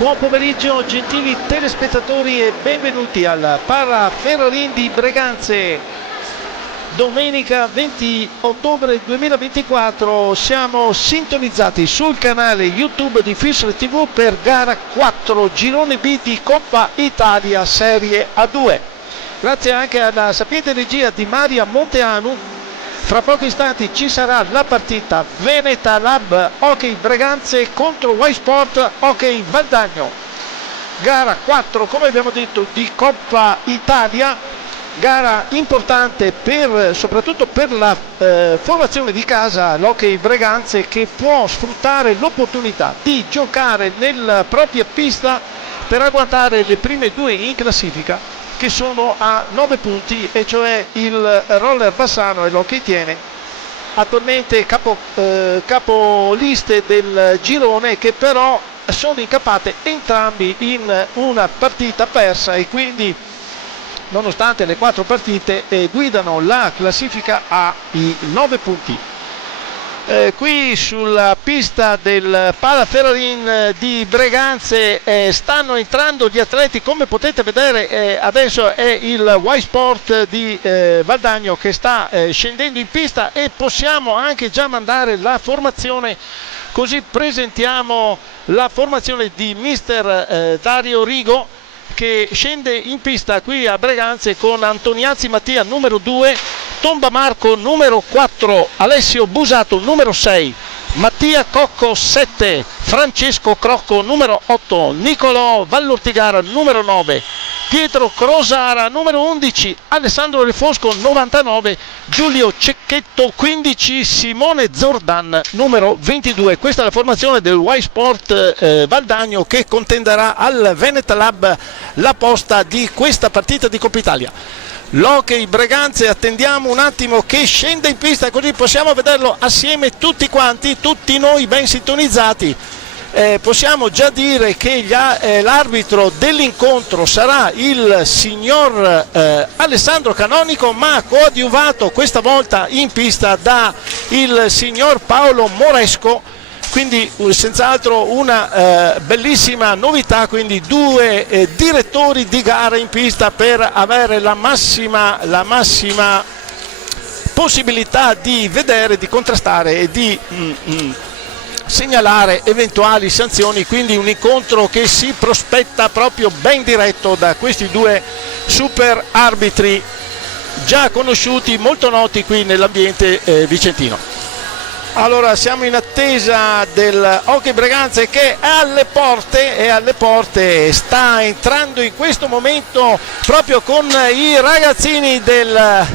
Buon pomeriggio gentili telespettatori e benvenuti al Para Ferrarin di Breganze. Domenica 20 ottobre 2024 siamo sintonizzati sul canale YouTube di Fisher TV per gara 4 girone B di Coppa Italia Serie A2. Grazie anche alla sapiente regia di Maria Monteanu. Fra pochi istanti ci sarà la partita Veneta Lab Hockey Breganze contro Y Sport Hockey Valdagno. Gara 4, come abbiamo detto, di Coppa Italia, gara importante soprattutto per la formazione di casa, l'Hockey Breganze, che può sfruttare l'opportunità di giocare nella propria pista per agguantare le prime due in classifica, che sono a 9 punti, e cioè il Roller Bassano e l'Hockey Tiene, attualmente capoliste del girone, che però sono incappate entrambi in una partita persa e quindi, nonostante le 4 partite, guidano la classifica ai 9 punti. Qui sulla pista del Para Ferrarin di Breganze stanno entrando gli atleti, come potete vedere. Adesso è il Y Sport di Valdagno che sta scendendo in pista, e possiamo anche già mandare la formazione, così presentiamo la formazione di mister Dario Rigo, che scende in pista qui a Breganze con Antoniazzi Mattia numero 2, Tomba Marco numero 4, Alessio Busato numero 6, Mattia Cocco 7, Francesco Crocco numero 8, Nicolò Vallortigara numero 9, Pietro Crosara numero 11, Alessandro Refosco 99, Giulio Cecchetto 15, Simone Zordan numero 22. Questa è la formazione del Y Sport Valdagno, che contenderà al Veneta Lab la posta di questa partita di Coppa Italia. L'Hockey Breganze, attendiamo un attimo che scenda in pista, così possiamo vederlo assieme tutti quanti, tutti noi ben sintonizzati. Possiamo già dire che l'arbitro dell'incontro sarà il signor Alessandro Canonico, ma coadiuvato questa volta in pista da il signor Paolo Moresco, quindi senz'altro una bellissima novità, quindi due direttori di gara in pista per avere la massima possibilità di vedere, di contrastare e di segnalare eventuali sanzioni. Quindi un incontro che si prospetta proprio ben diretto da questi due super arbitri già conosciuti, molto noti qui nell'ambiente vicentino. Allora, siamo in attesa del Hockey Breganze, che è alle porte, sta entrando in questo momento proprio con i ragazzini del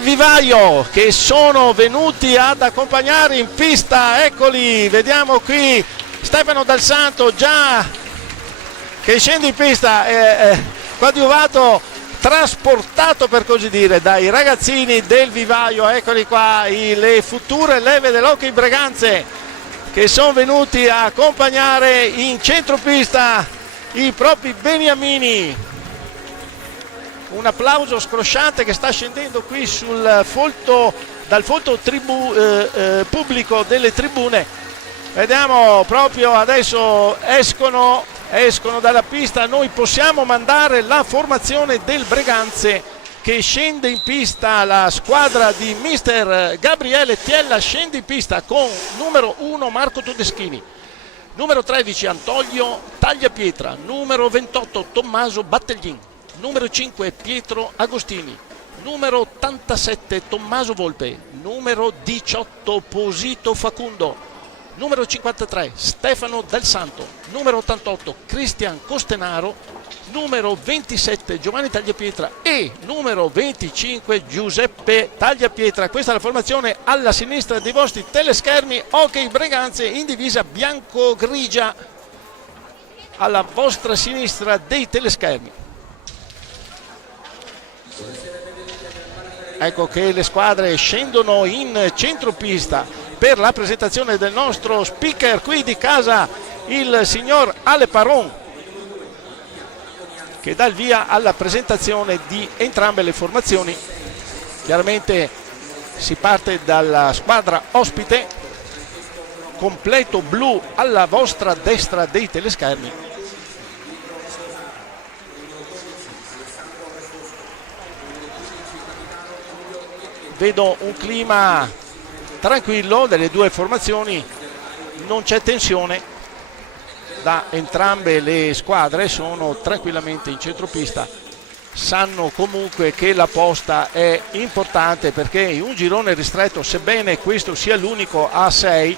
vivaio, che sono venuti ad accompagnare in pista. Eccoli, vediamo qui Stefano Dal Santo già che scende in pista, coadiuvato, trasportato per così dire dai ragazzini del vivaio. Eccoli qua, le future leve dell'Hockey Breganze, che sono venuti a accompagnare in centropista i propri beniamini. Un applauso scrosciante che sta scendendo qui dal folto pubblico delle tribune. Vediamo proprio adesso escono dalla pista. Noi possiamo mandare la formazione del Breganze, che scende in pista. La squadra di mister Gabriele Tiella scende in pista con numero 1 Marco Todeschini, numero 13 Antonio Tagliapietra, numero 28 Tommaso Batteglin, numero 5 Pietro Agostini, numero 87 Tommaso Volpe, numero 18 Posito Facundo, numero 53 Stefano Del Santo, numero 88 Cristian Costenaro, numero 27 Giovanni Tagliapietra e numero 25 Giuseppe Tagliapietra. Questa è la formazione alla sinistra dei vostri teleschermi. Hockey Breganze in divisa bianco-grigia alla vostra sinistra dei teleschermi. Ecco che le squadre scendono in centropista per la presentazione del nostro speaker qui di casa, il signor Ale Paron, che dà il via alla presentazione di entrambe le formazioni. Chiaramente si parte dalla squadra ospite, completo blu alla vostra destra dei teleschermi. Vedo un clima tranquillo delle due formazioni, non c'è tensione da entrambe le squadre, sono tranquillamente in centropista, sanno comunque che la posta è importante perché in un girone ristretto, sebbene questo sia l'unico a 6,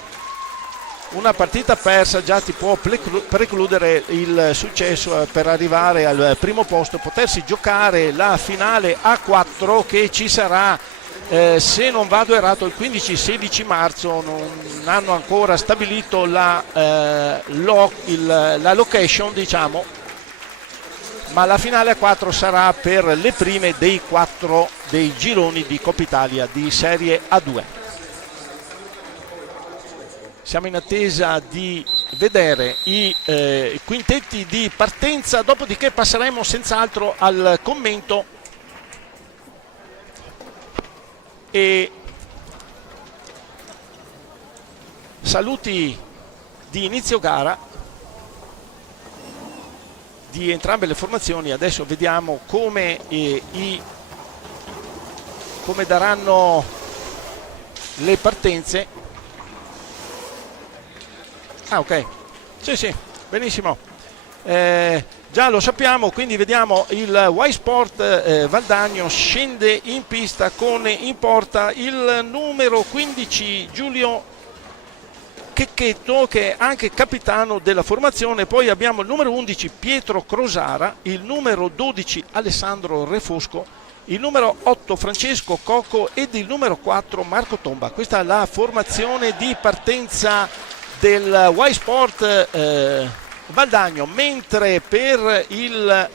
una partita persa già ti può precludere il successo per arrivare al primo posto, potersi giocare la finale a 4 che ci sarà. Se non vado errato il 15-16 marzo, non hanno ancora stabilito la location, diciamo, ma la finale a 4 sarà per le prime dei 4 dei gironi di Coppa Italia di Serie A2. Siamo in attesa di vedere i quintetti di partenza, dopodiché passeremo senz'altro al commento e saluti di inizio gara di entrambe le formazioni. Adesso vediamo come daranno le partenze. Ok, sì, benissimo, già lo sappiamo, quindi vediamo il Y Sport Valdagno scende in pista con in porta il numero 15 Giulio Checchetto, che è anche capitano della formazione. Poi abbiamo il numero 11 Pietro Crosara, il numero 12 Alessandro Refosco, il numero 8 Francesco Cocco ed il numero 4 Marco Tomba. Questa è la formazione di partenza del Y Sport Valdagno, mentre per il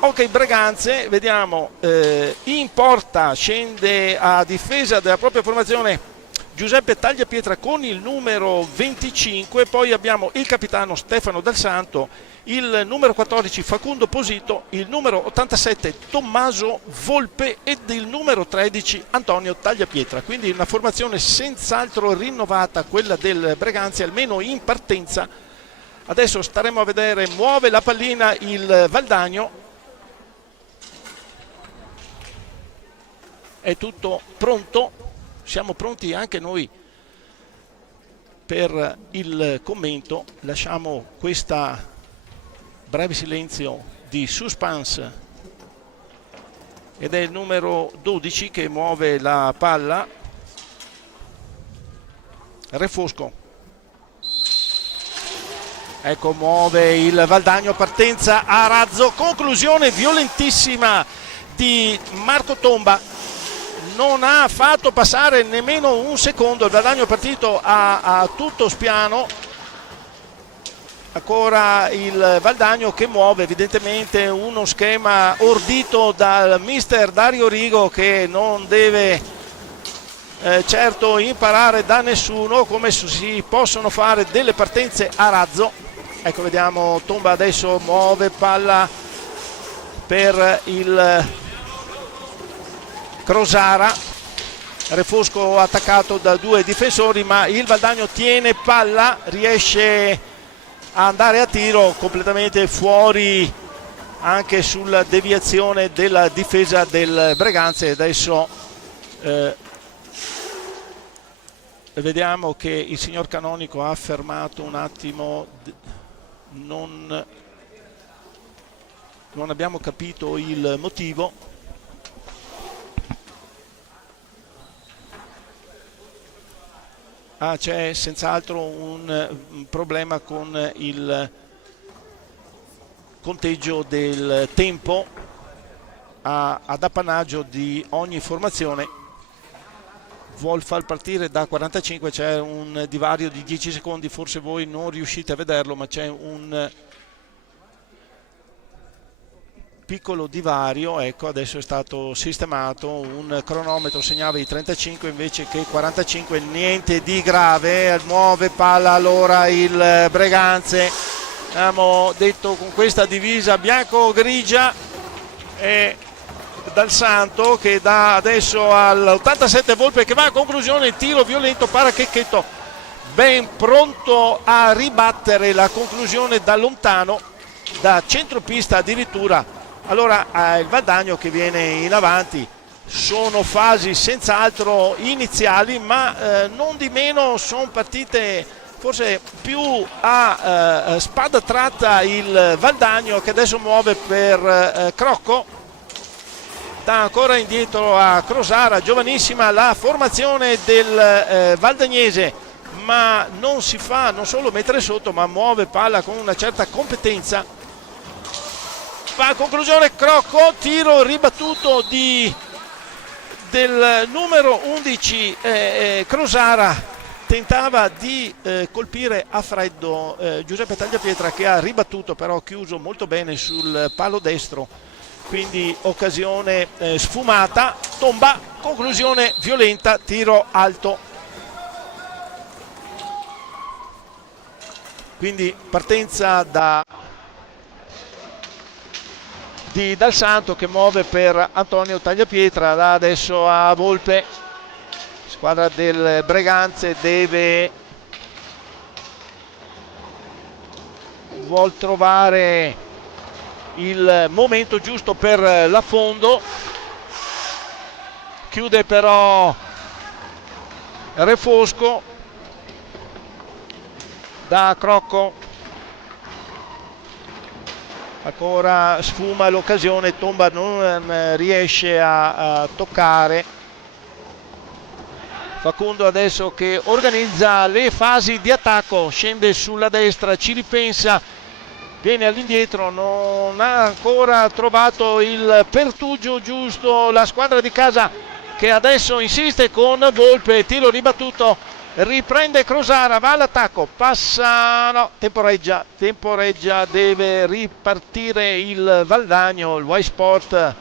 Hockey Breganze vediamo in porta scende a difesa della propria formazione Giuseppe Tagliapietra con il numero 25, poi abbiamo il capitano Stefano Dal Santo, il numero 14 Facundo Posito, il numero 87 Tommaso Volpe ed il numero 13 Antonio Tagliapietra. Quindi una formazione senz'altro rinnovata, quella del Breganze, almeno in partenza. Adesso staremo a vedere, muove la pallina il Valdagno, è tutto pronto, siamo pronti anche noi per il commento. Lasciamo questa breve silenzio di suspense ed è il numero 12 che muove la palla, Refosco. Ecco, muove il Valdagno, partenza a razzo, conclusione violentissima di Marco Tomba, non ha fatto passare nemmeno un secondo, il Valdagno è partito a tutto spiano. Ancora il Valdagno che muove evidentemente uno schema ordito dal mister Dario Rigo, che non deve certo imparare da nessuno come si possono fare delle partenze a razzo. Ecco, vediamo Tomba adesso muove palla per il Crosara, Refosco attaccato da due difensori, ma il Valdagno tiene palla, riesce a andare a tiro completamente fuori anche sulla deviazione della difesa del Breganze. Adesso vediamo che il signor Canonico ha fermato un attimo, non abbiamo capito il motivo. C'è senz'altro un problema con il conteggio del tempo ad appannaggio di ogni formazione. Vuol far partire da 45, c'è un divario di 10 secondi, forse voi non riuscite a vederlo, ma c'è un piccolo divario. Ecco, adesso è stato sistemato, un cronometro segnava i 35 invece che 45, niente di grave. Muove palla allora il Breganze, abbiamo detto con questa divisa bianco-grigia, e Dal Santo che dà adesso all'87 Volpe che va a conclusione, tiro violento, para Checchetto, ben pronto a ribattere la conclusione da lontano, da centropista addirittura. Allora il Valdagno che viene in avanti. Sono fasi senz'altro iniziali, ma non di meno sono partite forse più a spada tratta il Valdagno, che adesso muove per Crocco, dà ancora indietro a Crosara, giovanissima la formazione del Valdagnese, ma non si fa non solo mettere sotto, ma muove palla con una certa competenza. Va a conclusione Crocco, tiro ribattuto del numero 11 Crosara, tentava di colpire a freddo Giuseppe Tagliapietra, che ha ribattuto, però chiuso molto bene sul palo destro, quindi occasione sfumata, tomba, conclusione violenta, tiro alto. Quindi partenza Dal Santo, che muove per Antonio Tagliapietra, da adesso a Volpe. Squadra del Breganze vuol trovare il momento giusto per l'affondo, chiude però Refosco, da Crocco, ancora sfuma l'occasione, Tomba non riesce a toccare. Facundo adesso che organizza le fasi di attacco, scende sulla destra, ci ripensa, viene all'indietro, non ha ancora trovato il pertugio giusto la squadra di casa, che adesso insiste con Volpe, tiro ribattuto, riprende Crosara, va all'attacco, passa, no, temporeggia, deve ripartire il Valdagno, il Y Sport.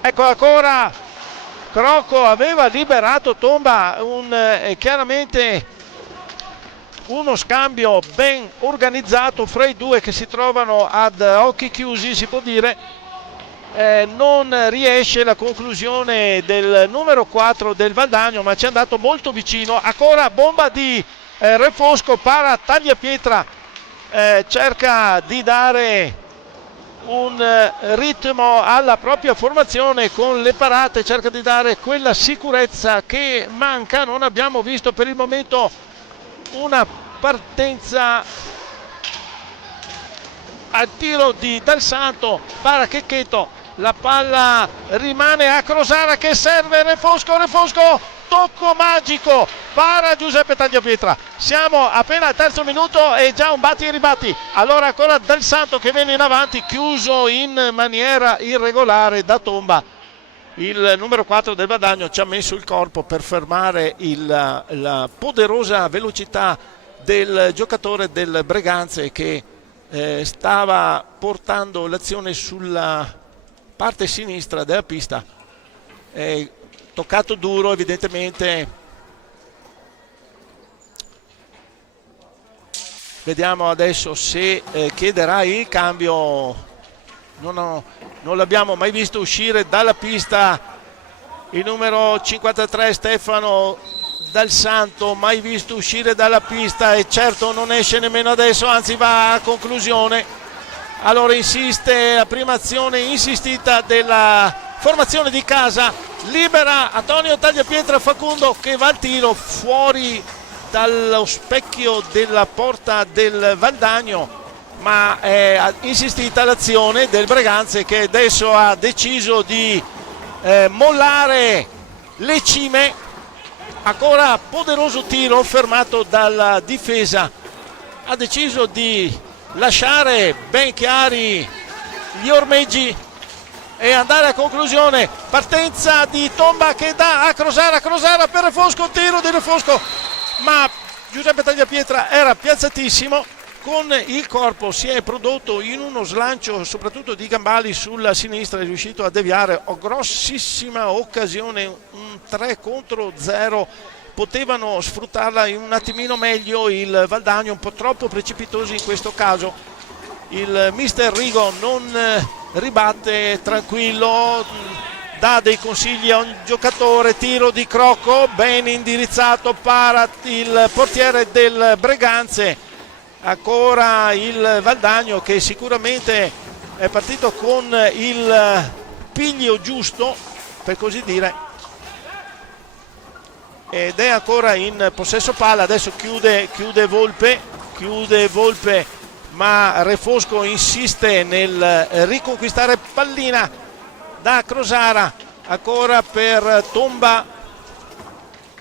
Ecco ancora Crocco, aveva liberato Tomba, chiaramente uno scambio ben organizzato fra i due, che si trovano ad occhi chiusi, si può dire. Non riesce la conclusione del numero 4 del Valdagno, ma ci è andato molto vicino. Ancora bomba di Refosco, para Tagliapietra, cerca di dare un ritmo alla propria formazione con le parate, cerca di dare quella sicurezza che manca. Non abbiamo visto per il momento una partenza al tiro di Dal Santo, para Checchetto, la palla rimane a Crosara che serve Refosco, tocco magico, para Giuseppe Tagliapietra. Siamo appena al terzo minuto e già un batti e ribatti. Allora ancora Dal Santo che viene in avanti, chiuso in maniera irregolare da Tomba. Il numero 4 del Valdagno ci ha messo il corpo per fermare la poderosa velocità del giocatore del Breganze, che stava portando l'azione sulla parte sinistra della pista. Toccato duro, evidentemente. Vediamo adesso se chiederà il cambio. Non l'abbiamo mai visto uscire dalla pista il numero 53 Stefano Dal Santo, mai visto uscire dalla pista, e certo non esce nemmeno adesso, anzi va a conclusione. Allora insiste, la prima azione insistita della formazione di casa, libera Antonio Tagliapietra, Facundo che va al tiro fuori dallo specchio della porta del Valdagno, ma è insistita l'azione del Breganze, che adesso ha deciso di mollare le cime. Ancora poderoso tiro fermato dalla difesa, ha deciso di lasciare ben chiari gli ormeggi e andare a conclusione. Partenza di Tomba che dà a Crosara per Refosco, tiro di Refosco, ma Giuseppe Tagliapietra era piazzatissimo, con il corpo si è prodotto in uno slancio soprattutto di Gambali sulla sinistra, è riuscito a deviare. Grossissima occasione, un 3 contro 0, potevano sfruttarla un attimino meglio il Valdagno, un po' troppo precipitosi in questo caso. Il mister Rigo non ribatte, tranquillo, dà dei consigli a un giocatore, tiro di Crocco ben indirizzato, para il portiere del Breganze. Ancora il Valdagno che sicuramente è partito con il piglio giusto, per così dire, ed è ancora in possesso palla. Adesso chiude Volpe, ma Refosco insiste nel riconquistare pallina da Crosara. Ancora per Tomba,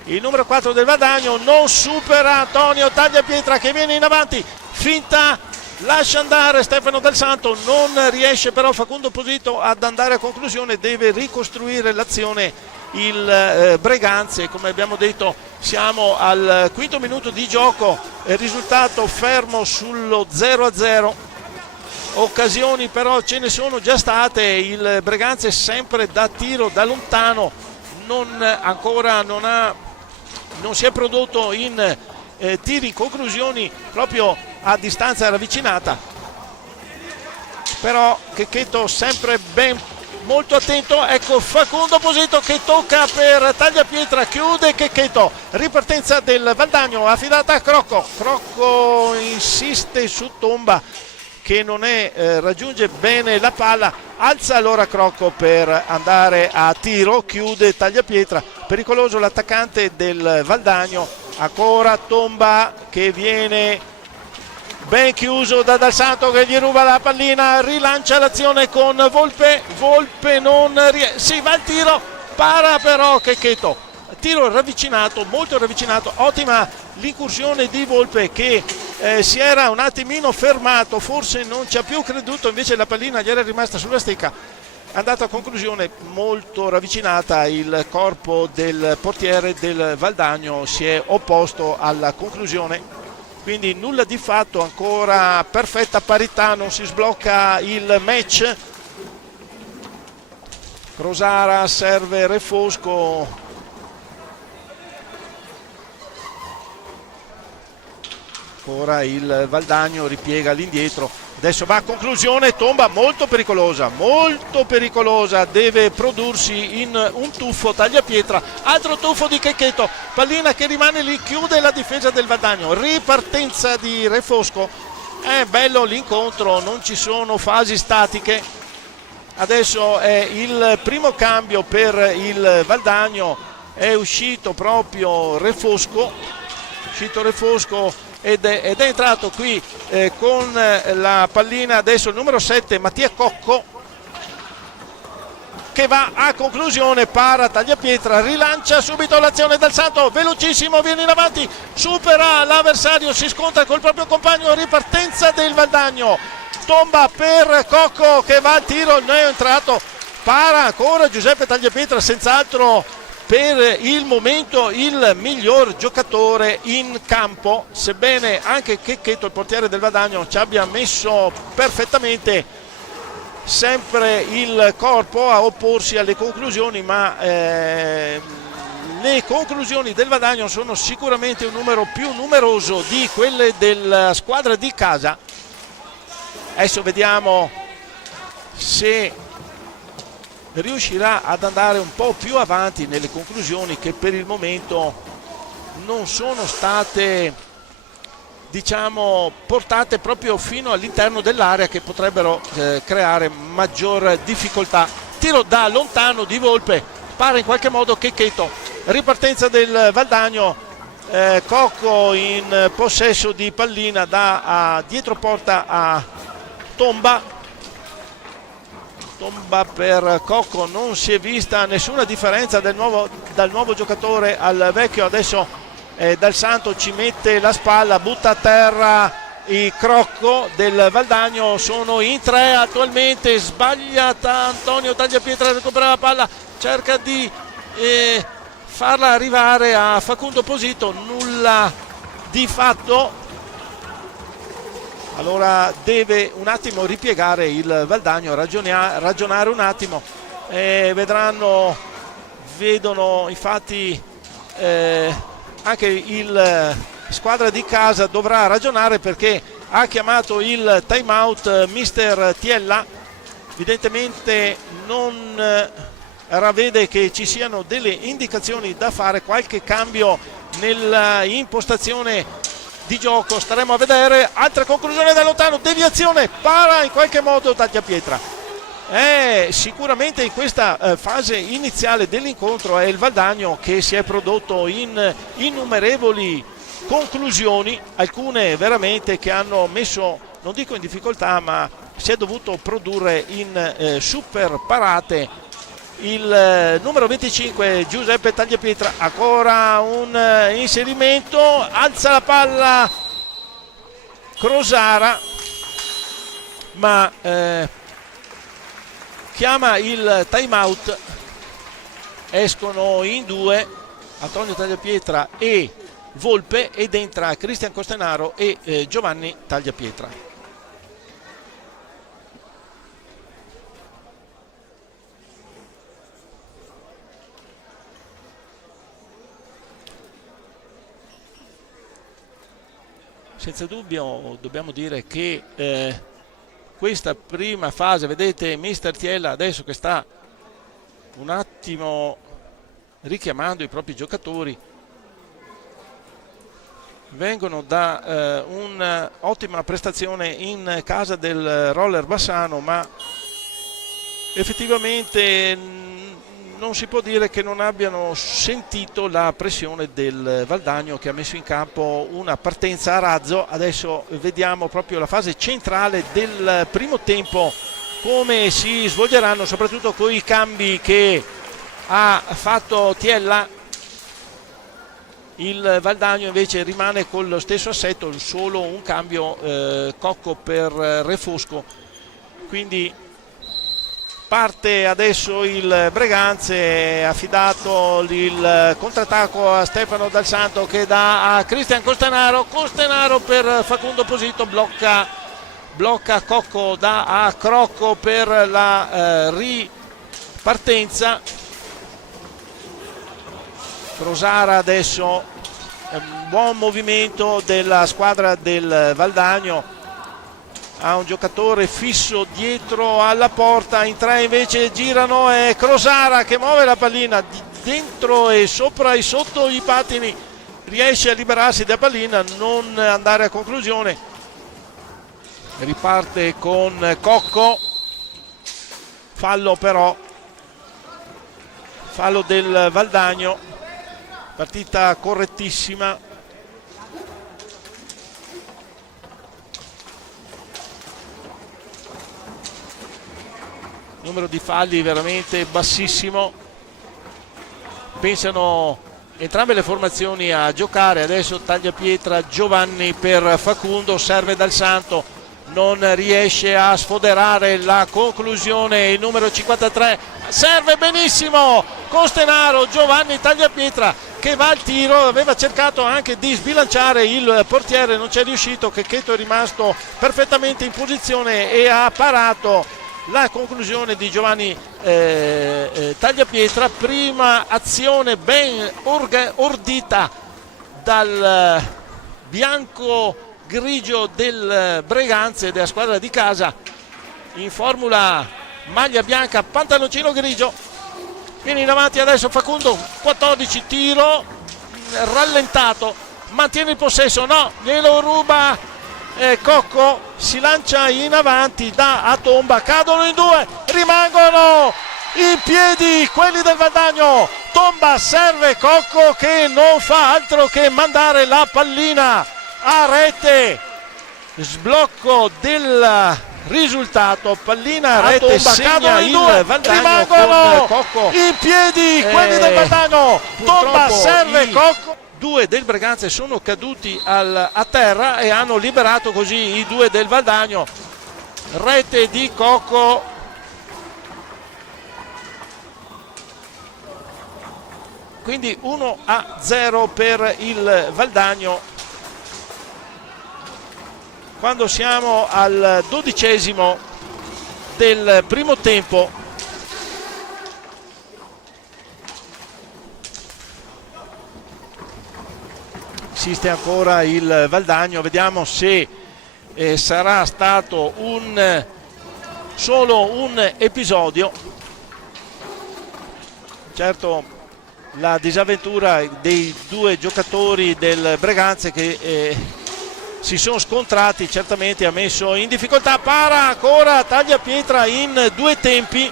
il numero 4 del Valdagno, non supera Antonio Tagliapietra che viene in avanti, finta, lascia andare Stefano Del Santo, non riesce però Facundo Posito ad andare a conclusione, deve ricostruire l'azione il Breganze. Come abbiamo detto, siamo al quinto minuto di gioco, risultato fermo sullo 0-0. Occasioni però ce ne sono già state, il Breganze sempre da tiro da lontano non si è prodotto in tiri, conclusioni proprio a distanza ravvicinata, però Checchetto sempre ben molto attento. Ecco Facundo Posito che tocca per Tagliapietra, chiude Checchetto, ripartenza del Valdagno affidata a Crocco insiste su Tomba che non raggiunge bene la palla, alza allora Crocco per andare a tiro, chiude Tagliapietra, pericoloso l'attaccante del Valdagno. Ancora Tomba che viene ben chiuso da Dal Santo che gli ruba la pallina, rilancia l'azione con Volpe non si va al tiro, para però Checchetto, tiro ravvicinato, molto ravvicinato, ottima l'incursione di Volpe che si era un attimino fermato, forse non ci ha più creduto, invece la pallina gli era rimasta sulla stecca, è andato a conclusione molto ravvicinata, il corpo del portiere del Valdagno si è opposto alla conclusione, quindi nulla di fatto, ancora perfetta parità, non si sblocca il match. Crosara serve Refosco, ancora il Valdagno ripiega all'indietro, adesso va a conclusione, Tomba molto pericolosa, deve prodursi in un tuffo Tagliapietra, altro tuffo di Checchetto, pallina che rimane lì, chiude la difesa del Valdagno, ripartenza di Refosco, è bello l'incontro, non ci sono fasi statiche. Adesso è il primo cambio per il Valdagno, è uscito proprio Refosco, ed è entrato qui con la pallina adesso il numero 7 Mattia Cocco che va a conclusione, para Tagliapietra, rilancia subito l'azione Dal Santo, velocissimo, viene in avanti, supera l'avversario, si scontra col proprio compagno, ripartenza del Valdagno, Tomba per Cocco che va al tiro, non è entrato, para ancora Giuseppe Tagliapietra, senz'altro per il momento il miglior giocatore in campo, sebbene anche Checchetto, il portiere del Valdagno, ci abbia messo perfettamente sempre il corpo a opporsi alle conclusioni, ma le conclusioni del Valdagno sono sicuramente un numero più numeroso di quelle della squadra di casa. Adesso vediamo se riuscirà ad andare un po' più avanti nelle conclusioni che per il momento non sono state, diciamo, portate proprio fino all'interno dell'area, che potrebbero creare maggior difficoltà. Tiro da lontano di Volpe, pare in qualche modo Checchetto, ripartenza del Valdagno, Cocco in possesso di pallina, da dietro porta a Tomba per Cocco, non si è vista nessuna differenza dal nuovo giocatore al vecchio. Adesso Dal Santo ci mette la spalla, butta a terra i Crocco del Valdagno, sono in tre attualmente, sbagliata Antonio Tagliapietra, recupera la palla, cerca di farla arrivare a Facundo Posito, nulla di fatto. Allora deve un attimo ripiegare il Valdagno, ragionare un attimo, vedono infatti anche il squadra di casa dovrà ragionare, perché ha chiamato il time out mister Tiella, evidentemente non ravvede che ci siano delle indicazioni da fare, qualche cambio nell'impostazione di gioco, staremo a vedere. Altra conclusione da lontano, deviazione, para in qualche modo Tagliapietra. Sicuramente in questa fase iniziale dell'incontro è il Valdagno che si è prodotto in innumerevoli conclusioni, alcune veramente che hanno messo, non dico in difficoltà, ma si è dovuto produrre in super parate. Il numero 25 Giuseppe Tagliapietra, ancora un inserimento, alza la palla Crosara, ma chiama il time out, escono in due Antonio Tagliapietra e Volpe ed entra Cristian Costenaro e Giovanni Tagliapietra. Senza dubbio dobbiamo dire che questa prima fase, vedete Mister Tiella adesso che sta un attimo richiamando i propri giocatori, vengono da un'ottima prestazione in casa del Roller Bassano, ma effettivamente non si può dire che non abbiano sentito la pressione del Valdagno, che ha messo in campo una partenza a razzo. Adesso vediamo proprio la fase centrale del primo tempo, come si svolgeranno, soprattutto con i cambi che ha fatto Tiella. Il Valdagno invece rimane con lo stesso assetto, solo un cambio Cocco per Refosco. Quindi parte adesso il Breganze, affidato il contrattacco a Stefano Dal Santo che dà a Cristian Costenaro per Facundo Posito, blocca Cocco, dà a Crocco per la ripartenza. Crosara adesso, un buon movimento della squadra del Valdagno, ha un giocatore fisso dietro alla porta, in tre invece girano, è Crosara che muove la pallina dentro e sopra e sotto i pattini, riesce a liberarsi della pallina, non andare a conclusione. Riparte con Cocco, fallo però, fallo del Valdagno, partita correttissima. Numero di falli veramente bassissimo, pensano entrambe le formazioni a giocare. Adesso Tagliapietra, Giovanni per Facundo, serve Dal Santo, non riesce a sfoderare la conclusione, il numero 53 serve benissimo Costenaro, Giovanni Tagliapietra che va al tiro, aveva cercato anche di sbilanciare il portiere, non ci è riuscito, Checchetto è rimasto perfettamente in posizione e ha parato la conclusione di Giovanni Tagliapietra. Prima azione ben ordita dal bianco grigio del Breganze, della squadra di casa, in formula maglia bianca, pantaloncino grigio. Viene in avanti adesso Facundo, 14, tiro rallentato, mantiene il possesso, no, glielo ruba Cocco, si lancia in avanti, dà a Tomba, cadono in due, rimangono in piedi quelli del Valdagno. Tomba serve Cocco che non fa altro che mandare la pallina a rete, sblocco del risultato, pallina a rete, Tomba, segna il Valdagno, rimangono con Cocco in piedi quelli del Valdagno. Tomba serve Cocco, due del Breganze sono caduti a terra e hanno liberato così i due del Valdagno. Rete di Cocco, quindi 1-0 per il Valdagno. Quando siamo al 12° del primo tempo, insiste ancora il Valdagno, vediamo se sarà stato solo un episodio. certo la disavventura dei due giocatori del Breganze che si sono scontrati certamente ha messo in difficoltà. Para ancora Tagliapietra in due tempi,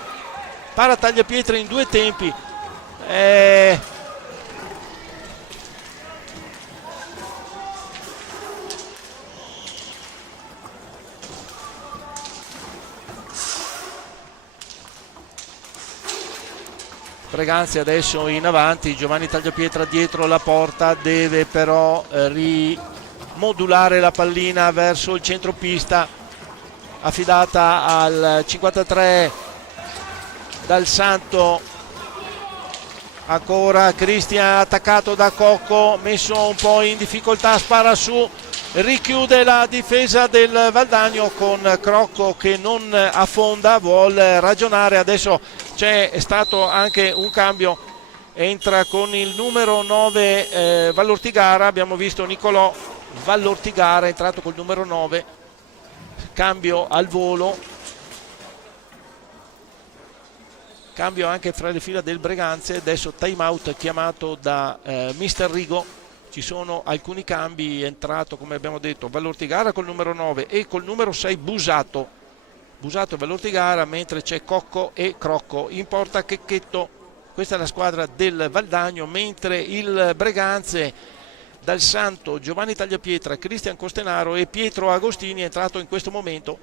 Breganze adesso in avanti, Giovanni Tagliapietra dietro la porta, deve però rimodulare la pallina verso il centropista, affidata al 53 Dal Santo. Ancora Cristian attaccato da Cocco, messo un po' in difficoltà, spara su, richiude la difesa del Valdagno con Crocco che non affonda, vuole ragionare. Adesso c'è stato anche un cambio, entra con il numero 9 Vallortigara, abbiamo visto Nicolò Vallortigara è entrato col numero 9, cambio al volo, cambio anche fra le fila del Breganze. Adesso time out chiamato da mister Rigo, ci sono alcuni cambi, è entrato come abbiamo detto Vallortigara col numero 9 e col numero 6 Busato e Vallortigara, mentre c'è Cocco e Crocco. In porta Checchetto, questa è la squadra del Valdagno, mentre il Breganze Dal Santo, Giovanni Tagliapietra, Cristian Costenaro e Pietro Agostini. È entrato in questo momento,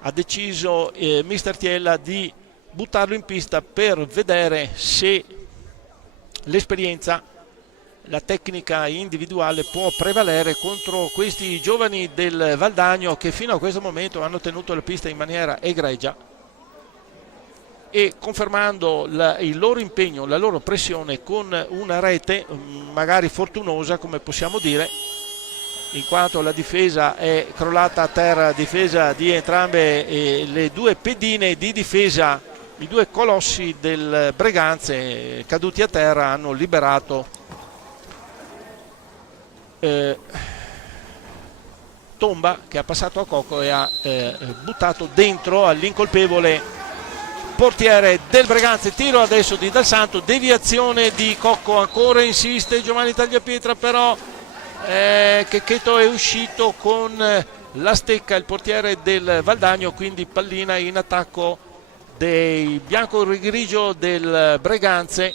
ha deciso mister Tiella di buttarlo in pista per vedere se l'esperienza, la tecnica individuale può prevalere contro questi giovani del Valdagno che fino a questo momento hanno tenuto la pista in maniera egregia e confermando il loro impegno, la loro pressione con una rete magari fortunosa, come possiamo dire, in quanto la difesa è crollata a terra, difesa di entrambe le due pedine di difesa. I due colossi del Breganze caduti a terra hanno liberato Tomba, che ha passato a Cocco e ha buttato dentro all'incolpevole portiere del Breganze. Tiro adesso di Dal Santo, deviazione di Cocco, ancora insiste Giovanni Tagliapietra, però Checchetto è uscito con la stecca, il portiere del Valdagno, quindi pallina in attacco dei bianco-grigio del Breganze,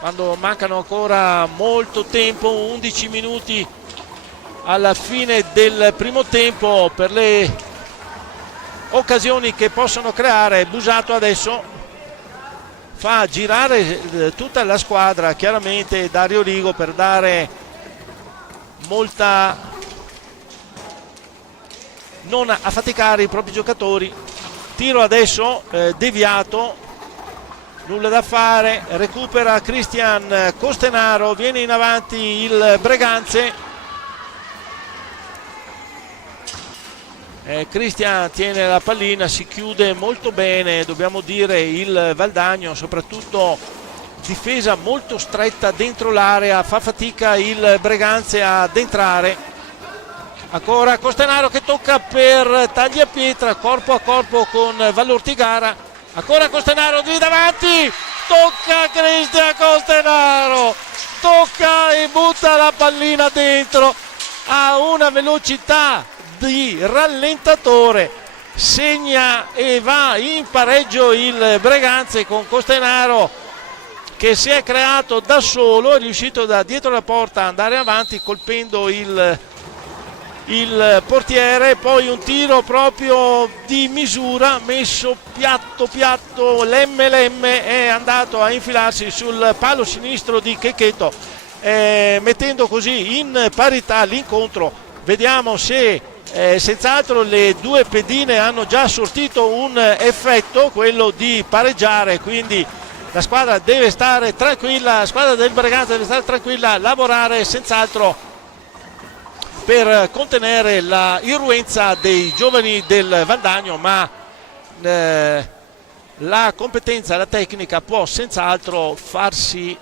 quando mancano ancora molto tempo, 11 minuti alla fine del primo tempo, per le occasioni che possono creare. Busato adesso fa girare tutta la squadra, chiaramente Dario Rigo, per dare molta, non affaticare i propri giocatori. Tiro adesso deviato, nulla da fare, recupera Cristian Costenaro, viene in avanti il Breganze. Cristian tiene la pallina, si chiude molto bene, dobbiamo dire, il Valdagno, soprattutto difesa molto stretta dentro l'area, fa fatica il Breganze ad entrare. Ancora Costenaro che tocca per Tagliapietra, corpo a corpo con Vallortigara. Ancora Costenaro di davanti, tocca Cristian Costenaro, tocca e butta la pallina dentro a una velocità di rallentatore, segna e va in pareggio il Breganze con Costenaro che si è creato da solo, è riuscito da dietro la porta ad andare avanti colpendo il portiere. Poi un tiro proprio di misura, messo piatto, lemme, è andato a infilarsi sul palo sinistro di Checchetto, mettendo così in parità l'incontro. Vediamo se senz'altro le due pedine hanno già sortito un effetto, quello di pareggiare, quindi la squadra deve stare tranquilla, la squadra del Breganze deve stare tranquilla, lavorare senz'altro per contenere la irruenza dei giovani del Valdagno, ma la competenza, la tecnica può senz'altro farsi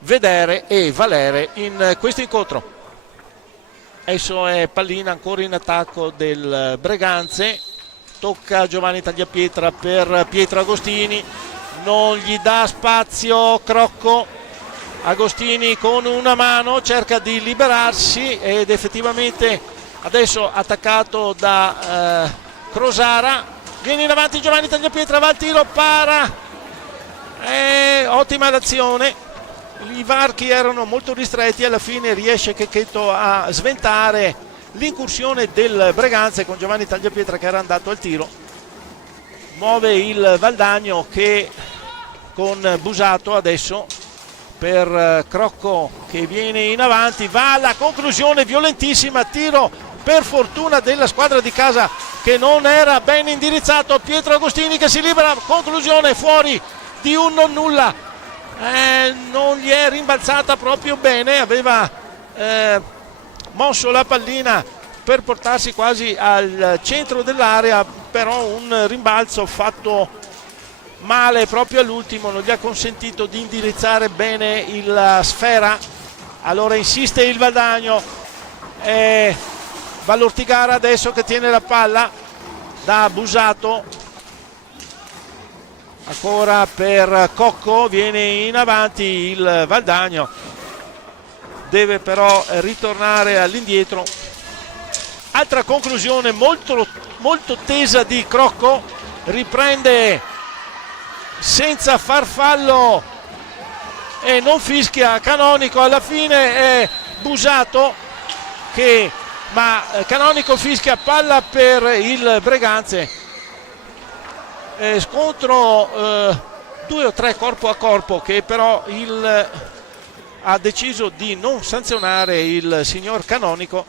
vedere e valere in questo incontro. Adesso è pallina ancora in attacco del Breganze, tocca Giovanni Tagliapietra per Pietro Agostini, non gli dà spazio Crocco. Agostini con una mano cerca di liberarsi ed effettivamente adesso attaccato da Crosara, viene in avanti Giovanni Tagliapietra, va al tiro, para, ottima l'azione, i varchi erano molto ristretti, alla fine riesce Checchetto a sventare l'incursione del Breganze con Giovanni Tagliapietra che era andato al tiro. Muove il Valdagno che con Busato adesso per Crocco che viene in avanti, va alla conclusione violentissima, tiro per fortuna della squadra di casa che non era ben indirizzato, Pietro Agostini che si libera, conclusione fuori di un non nulla, non gli è rimbalzata proprio bene, aveva mosso la pallina per portarsi quasi al centro dell'area, però un rimbalzo fatto male proprio all'ultimo non gli ha consentito di indirizzare bene la sfera. Allora insiste il Valdagno, va l'Ortigara adesso che tiene la palla da Busato, ancora per Cocco, viene in avanti il Valdagno, deve però ritornare all'indietro. Altra conclusione molto, molto tesa di Crocco, riprende senza far fallo e non fischia Canonico, alla fine è Busato ma Canonico fischia palla per il Breganze, scontro 2 o 3 corpo a corpo che però ha deciso di non sanzionare il signor Canonico,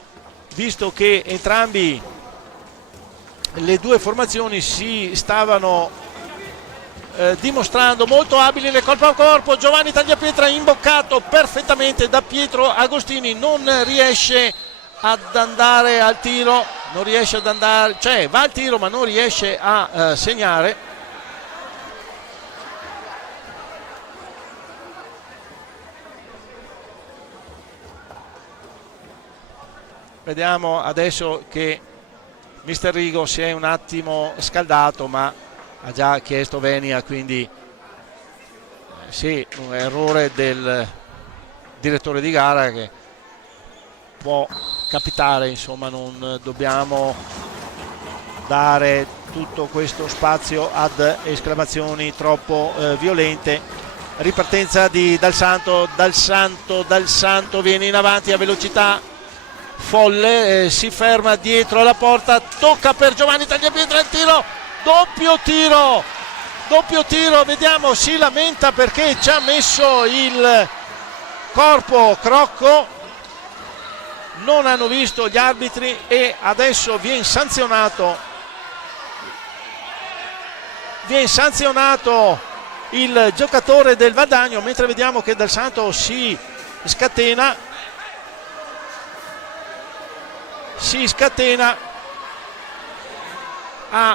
visto che entrambi le due formazioni si stavano dimostrando molto abili nel corpo a corpo. Giovanni Tagliapietra imboccato perfettamente da Pietro Agostini, non riesce ad andare al tiro, va al tiro ma non riesce a segnare. Vediamo adesso che Mister Rigo si è un attimo scaldato, ma ha già chiesto venia, quindi sì, un errore del direttore di gara che può capitare, insomma non dobbiamo dare tutto questo spazio ad esclamazioni troppo violente. Ripartenza di Dal Santo viene in avanti a velocità folle, si ferma dietro alla porta, tocca per Giovanni Tagliapietra, il tiro, doppio tiro, vediamo, si lamenta perché ci ha messo il corpo Crocco, non hanno visto gli arbitri e adesso viene sanzionato il giocatore del Valdagno, mentre vediamo che Dal Santo si scatena,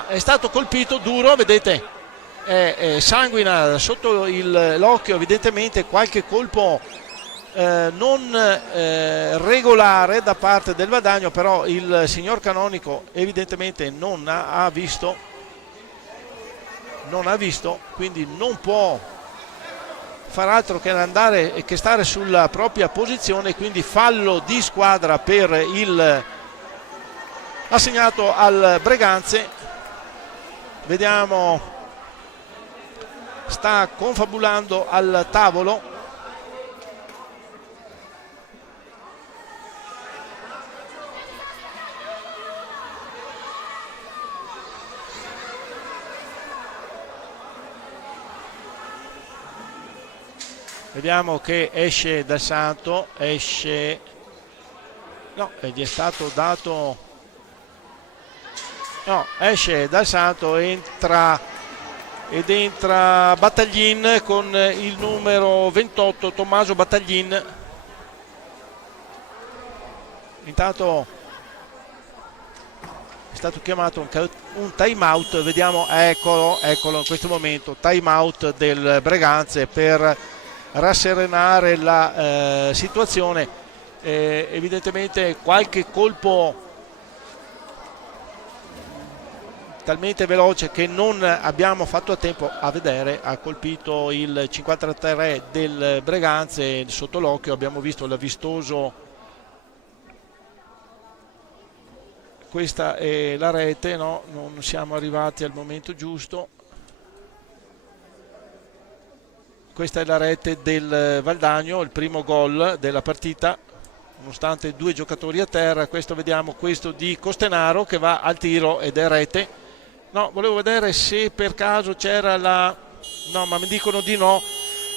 è stato colpito duro, vedete, sanguina sotto l'occhio, evidentemente qualche colpo non regolare da parte del Valdagno, però il signor Canonico evidentemente non ha visto, quindi non può far altro che stare sulla propria posizione, quindi fallo di squadra per assegnato al Breganze. Vediamo, sta confabulando al tavolo. Vediamo che esce Dal Santo, gli è stato dato. No, esce Dal Santo, entra Battaglin con il numero 28, Tommaso Battaglin. Intanto è stato chiamato un time out, vediamo, eccolo in questo momento, time out del Breganze per rasserenare la situazione. Evidentemente qualche colpo talmente veloce che non abbiamo fatto a tempo a vedere. Ha colpito il 53 del Breganze sotto l'occhio, abbiamo visto la vistoso, questa è la rete, no, non siamo arrivati al momento giusto. Questa è la rete del Valdagno, il primo gol della partita, nonostante 2 giocatori a terra. Questo vediamo, questo di Costenaro che va al tiro ed è rete. No, volevo vedere se per caso c'era la... no, ma mi dicono di no.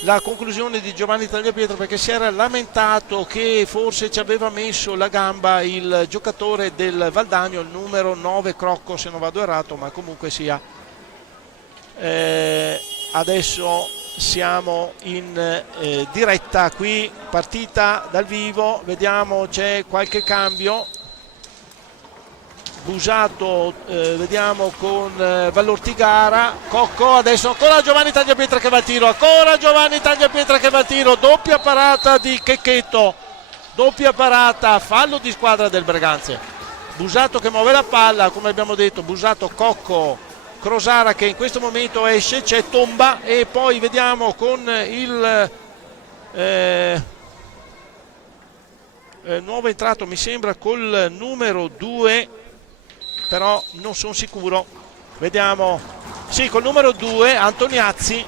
La conclusione di Giovanni Tagliapietro, perché si era lamentato che forse ci aveva messo la gamba il giocatore del Valdagno, il numero 9 Crocco, se non vado errato, ma comunque sia. Adesso siamo in diretta qui, partita dal vivo, vediamo c'è qualche cambio. Busato, vediamo con Vallortigara, Cocco, adesso ancora Giovanni Tagliapietra che va al tiro, ancora Giovanni Tagliapietra che va al tiro, doppia parata di Checchetto, doppia parata, fallo di squadra del Breganze. Busato che muove la palla, come abbiamo detto, Busato, Cocco, Crosara che in questo momento esce, c'è Tomba e poi vediamo con il nuovo entrato, mi sembra col numero 2, però non sono sicuro, vediamo, sì, col numero 2 Antoniazzi.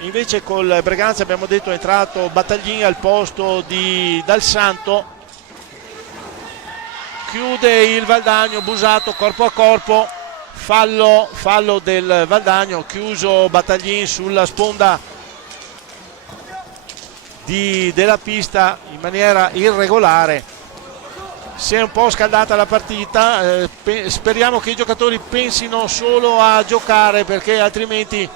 Invece col Breganze abbiamo detto è entrato Battaglini al posto di Dal Santo. Chiude il Valdagno, Busato corpo a corpo, fallo del Valdagno, chiuso Battaglini sulla sponda della pista in maniera irregolare. Si è un po' scaldata la partita, speriamo che i giocatori pensino solo a giocare, perché altrimenti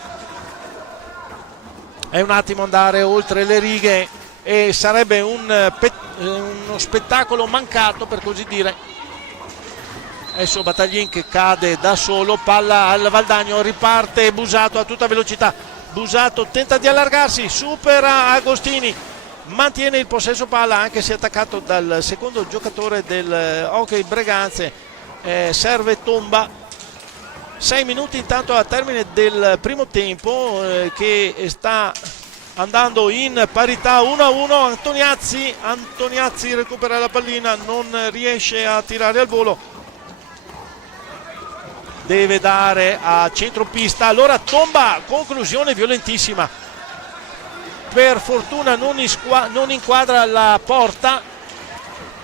è un attimo andare oltre le righe e sarebbe uno spettacolo mancato, per così dire. Adesso Battaglin che cade da solo, palla al Valdagno, riparte Busato a tutta velocità. Busato tenta di allargarsi, supera Agostini, mantiene il possesso palla anche se attaccato dal secondo giocatore del Hockey Breganze, serve Tomba. 6 minuti intanto a termine del primo tempo, che sta andando in parità 1-1. Antoniazzi recupera la pallina, non riesce a tirare al volo, deve dare a centropista, allora Tomba, conclusione violentissima, per fortuna non inquadra la porta.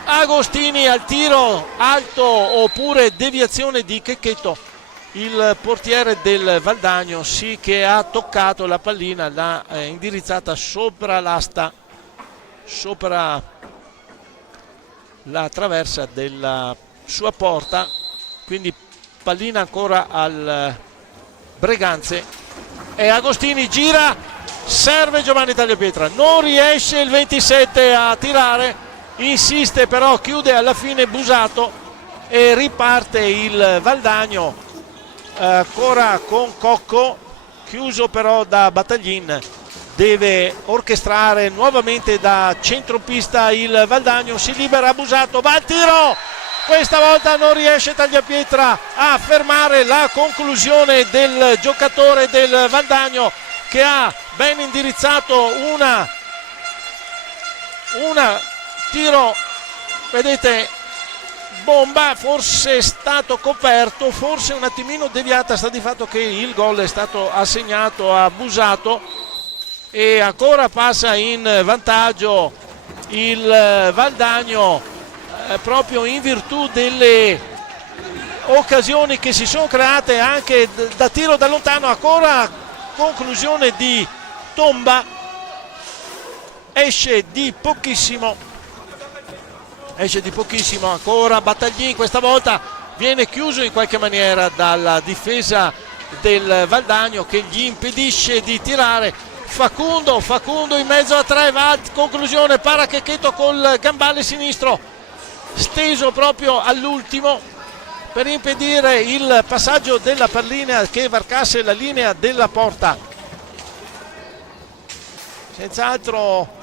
Agostini al tiro alto, oppure deviazione di Checchetto, il portiere del Valdagno, sì, che ha toccato la pallina, l'ha indirizzata sopra l'asta, sopra la traversa della sua porta, quindi pallina ancora al Breganze e Agostini gira, serve Giovanni Tagliapietra, non riesce il 27 a tirare, insiste però, chiude alla fine Busato e riparte il Valdagno ancora con Cocco, chiuso però da Battaglin. Deve orchestrare nuovamente da centropista il Valdagno, si libera Busato, va al tiro. Questa volta non riesce Tagliapietra a fermare la conclusione del giocatore del Valdagno, che ha ben indirizzato una tiro, vedete, bomba, forse è stato coperto, forse un attimino deviata, sta di fatto che il gol è stato assegnato a Busato e ancora passa in vantaggio il Valdagno, proprio in virtù delle occasioni che si sono create anche da tiro da lontano. Ancora conclusione di Tomba, esce di pochissimo, ancora Battaglini, questa volta viene chiuso in qualche maniera dalla difesa del Valdagno che gli impedisce di tirare. Facundo in mezzo a tre, va a conclusione, para Checchetto col gambale sinistro steso proprio all'ultimo per impedire il passaggio della pallina che varcasse la linea della porta. Senz'altro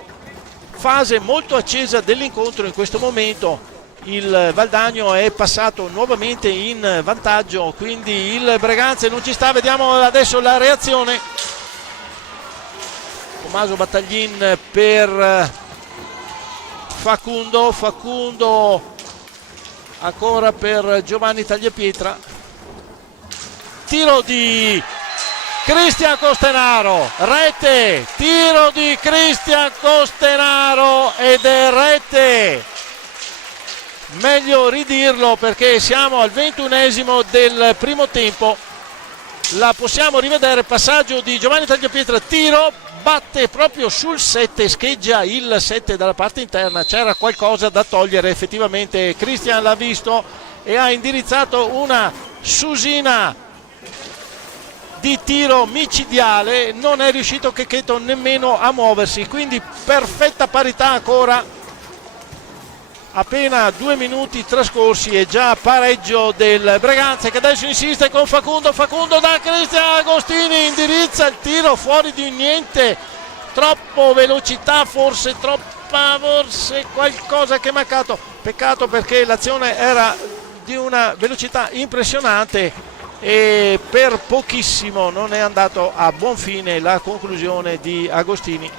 fase molto accesa dell'incontro in questo momento. il Valdagno è passato nuovamente in vantaggio, quindi il Breganze non ci sta. Vediamo adesso la reazione. Tommaso Battaglin per Facundo ancora per Giovanni Tagliapietra, tiro di Cristian Costenaro, rete, tiro di Cristian Costenaro ed è rete. Meglio ridirlo perché siamo al 21esimo del primo tempo, la possiamo rivedere, passaggio di Giovanni Tagliapietra, tiro, batte proprio sul 7, scheggia il 7 dalla parte interna, c'era qualcosa da togliere, effettivamente Cristian l'ha visto e ha indirizzato una susina di tiro micidiale, non è riuscito Checchetto nemmeno a muoversi, quindi perfetta parità ancora. Appena 2 minuti trascorsi e già pareggio del Breganze, che adesso insiste con Facundo da Cristian Agostini, indirizza il tiro fuori di niente, troppo velocità, forse qualcosa che è mancato, peccato perché l'azione era di una velocità impressionante e per pochissimo non è andato a buon fine la conclusione di Agostini.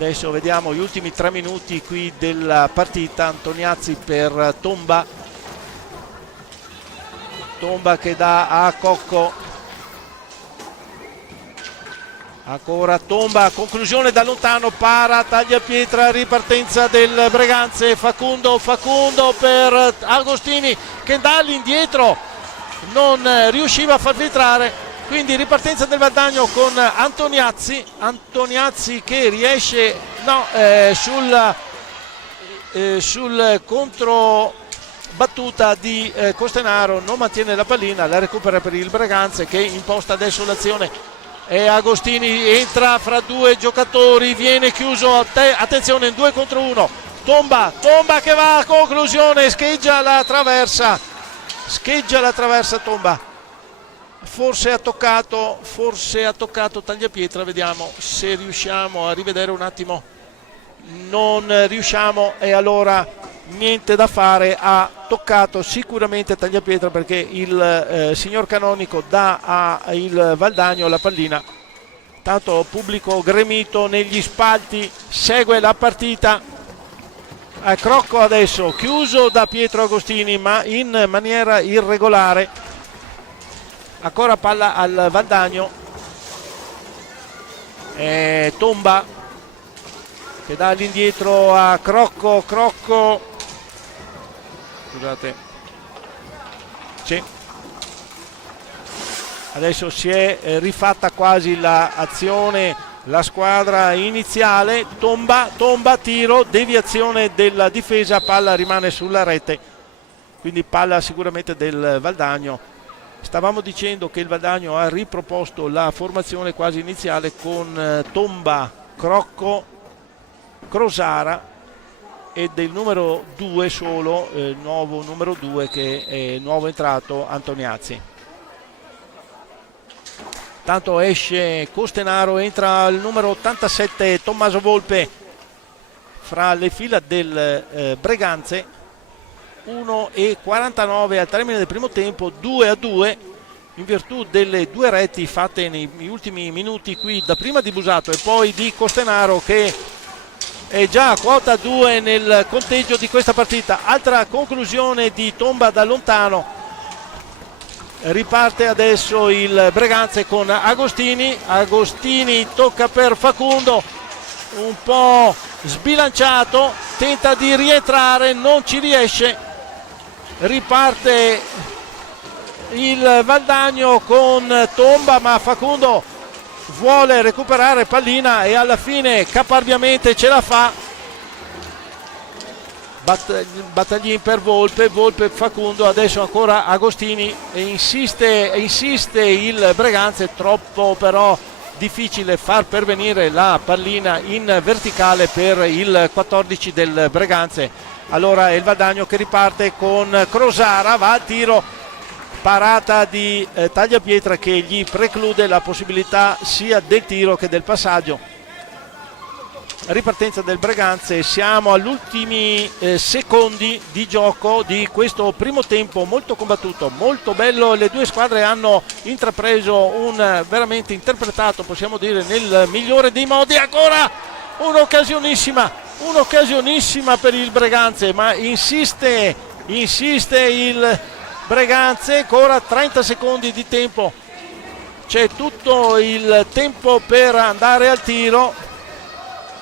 Adesso vediamo gli ultimi 3 minuti qui della partita. Antoniazzi per Tomba che dà a Cocco, ancora Tomba, conclusione da lontano, para Tagliapietra, ripartenza del Breganze, Facundo per Agostini che dà all'indietro, non riusciva a far filtrare. Quindi ripartenza del Valdagno con Antoniazzi che riesce sul contro battuta di Costenaro, non mantiene la pallina, la recupera per il Breganze che imposta adesso l'azione e Agostini entra fra 2 giocatori, viene chiuso, attenzione, 2 contro 1, Tomba che va a conclusione, scheggia la traversa Tomba. Forse ha toccato Tagliapietra, vediamo se riusciamo a rivedere un attimo. Non riusciamo e allora niente da fare, ha toccato sicuramente Tagliapietra perché il signor Canonico dà al Valdagno la pallina. Tanto pubblico gremito negli spalti, segue la partita. Crocco adesso chiuso da Pietro Agostini ma in maniera irregolare. Ancora palla al Valdagno, Tomba che dà all'indietro a Crocco, scusate, sì. Adesso si è rifatta quasi l'azione, la squadra iniziale, Tomba, tiro, deviazione della difesa, palla rimane sulla rete, quindi palla sicuramente del Valdagno. Stavamo dicendo che il Valdagno ha riproposto la formazione quasi iniziale con Tomba, Crocco, Crosara e del numero 2 solo, nuovo numero 2 che è nuovo entrato, Antoniazzi. Tanto esce Costenaro, entra il numero 87 Tommaso Volpe fra le fila del Breganze. 1:49 al termine del primo tempo, 2-2 in virtù delle 2 reti fatte negli ultimi minuti qui da prima di Busato e poi di Costenaro che è già a quota 2 nel conteggio di questa partita. Altra conclusione di Tomba da lontano, riparte adesso il Breganze con Agostini tocca per Facundo, un po' sbilanciato, tenta di rientrare, non ci riesce. Riparte il Valdagno con Tomba ma Facundo vuole recuperare pallina e alla fine caparbiamente ce la fa. Battaglin per Volpe, Facundo, adesso ancora Agostini e insiste il Breganze, troppo però difficile far pervenire la pallina in verticale per il 14 del Breganze. Allora è il Valdagno che riparte con Crosara, va al tiro, parata di Tagliapietra che gli preclude la possibilità sia del tiro che del passaggio. ripartenza del Breganze. Siamo agli ultimi secondi di gioco di questo primo tempo molto combattuto, molto bello. Le due squadre hanno intrapreso un veramente interpretato, possiamo dire, nel migliore dei modi. Ancora un'occasionissima per il Breganze, ma insiste il Breganze. Ancora 30 secondi di tempo, c'è tutto il tempo per andare al tiro.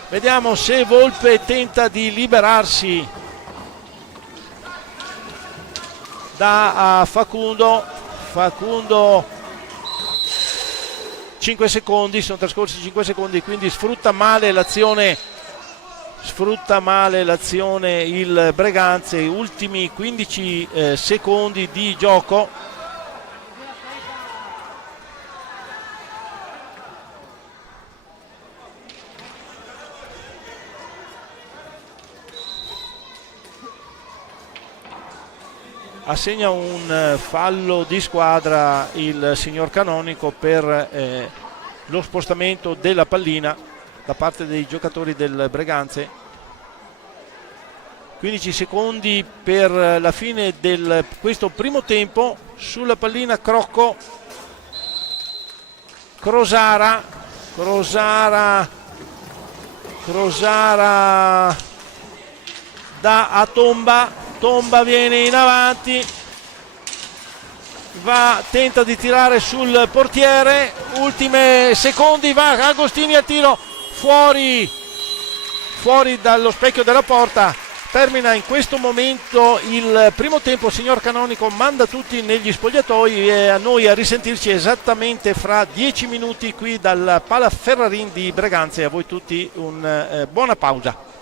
Vediamo se Volpe tenta di liberarsi da Facundo. 5 secondi, sono trascorsi 5 secondi, quindi sfrutta male l'azione il Breganze. Ultimi 15 secondi di gioco. Assegna un fallo di squadra il signor Canonico per lo spostamento della pallina da parte dei giocatori del Breganze. 15 secondi per la fine di questo primo tempo. Sulla pallina Crocco, Crosara da a Tomba viene in avanti, tenta di tirare sul portiere, ultimi secondi, va Agostini al tiro, fuori dallo specchio della porta. Termina in questo momento il primo tempo. Signor Canonico manda tutti negli spogliatoi e a noi a risentirci esattamente fra 10 minuti qui dal Pala Ferrarin di Breganze. A voi tutti una buona pausa.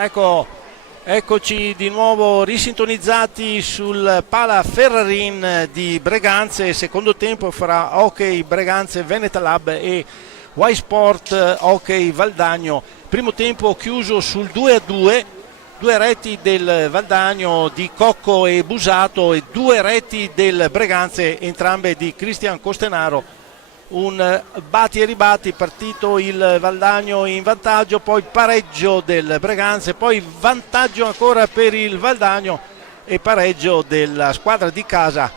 Ecco, eccoci di nuovo risintonizzati sul Pala Ferrarin di Breganze, secondo tempo fra Hockey Breganze Veneta Lab e Y Sport Hockey Valdagno. Primo tempo chiuso sul 2-2, due reti del Valdagno di Cocco e Busato e due reti del Breganze, entrambe di Cristian Costenaro. Un batti e ribatti, partito il Valdagno in vantaggio, poi pareggio del Breganze, poi vantaggio ancora per il Valdagno e pareggio della squadra di casa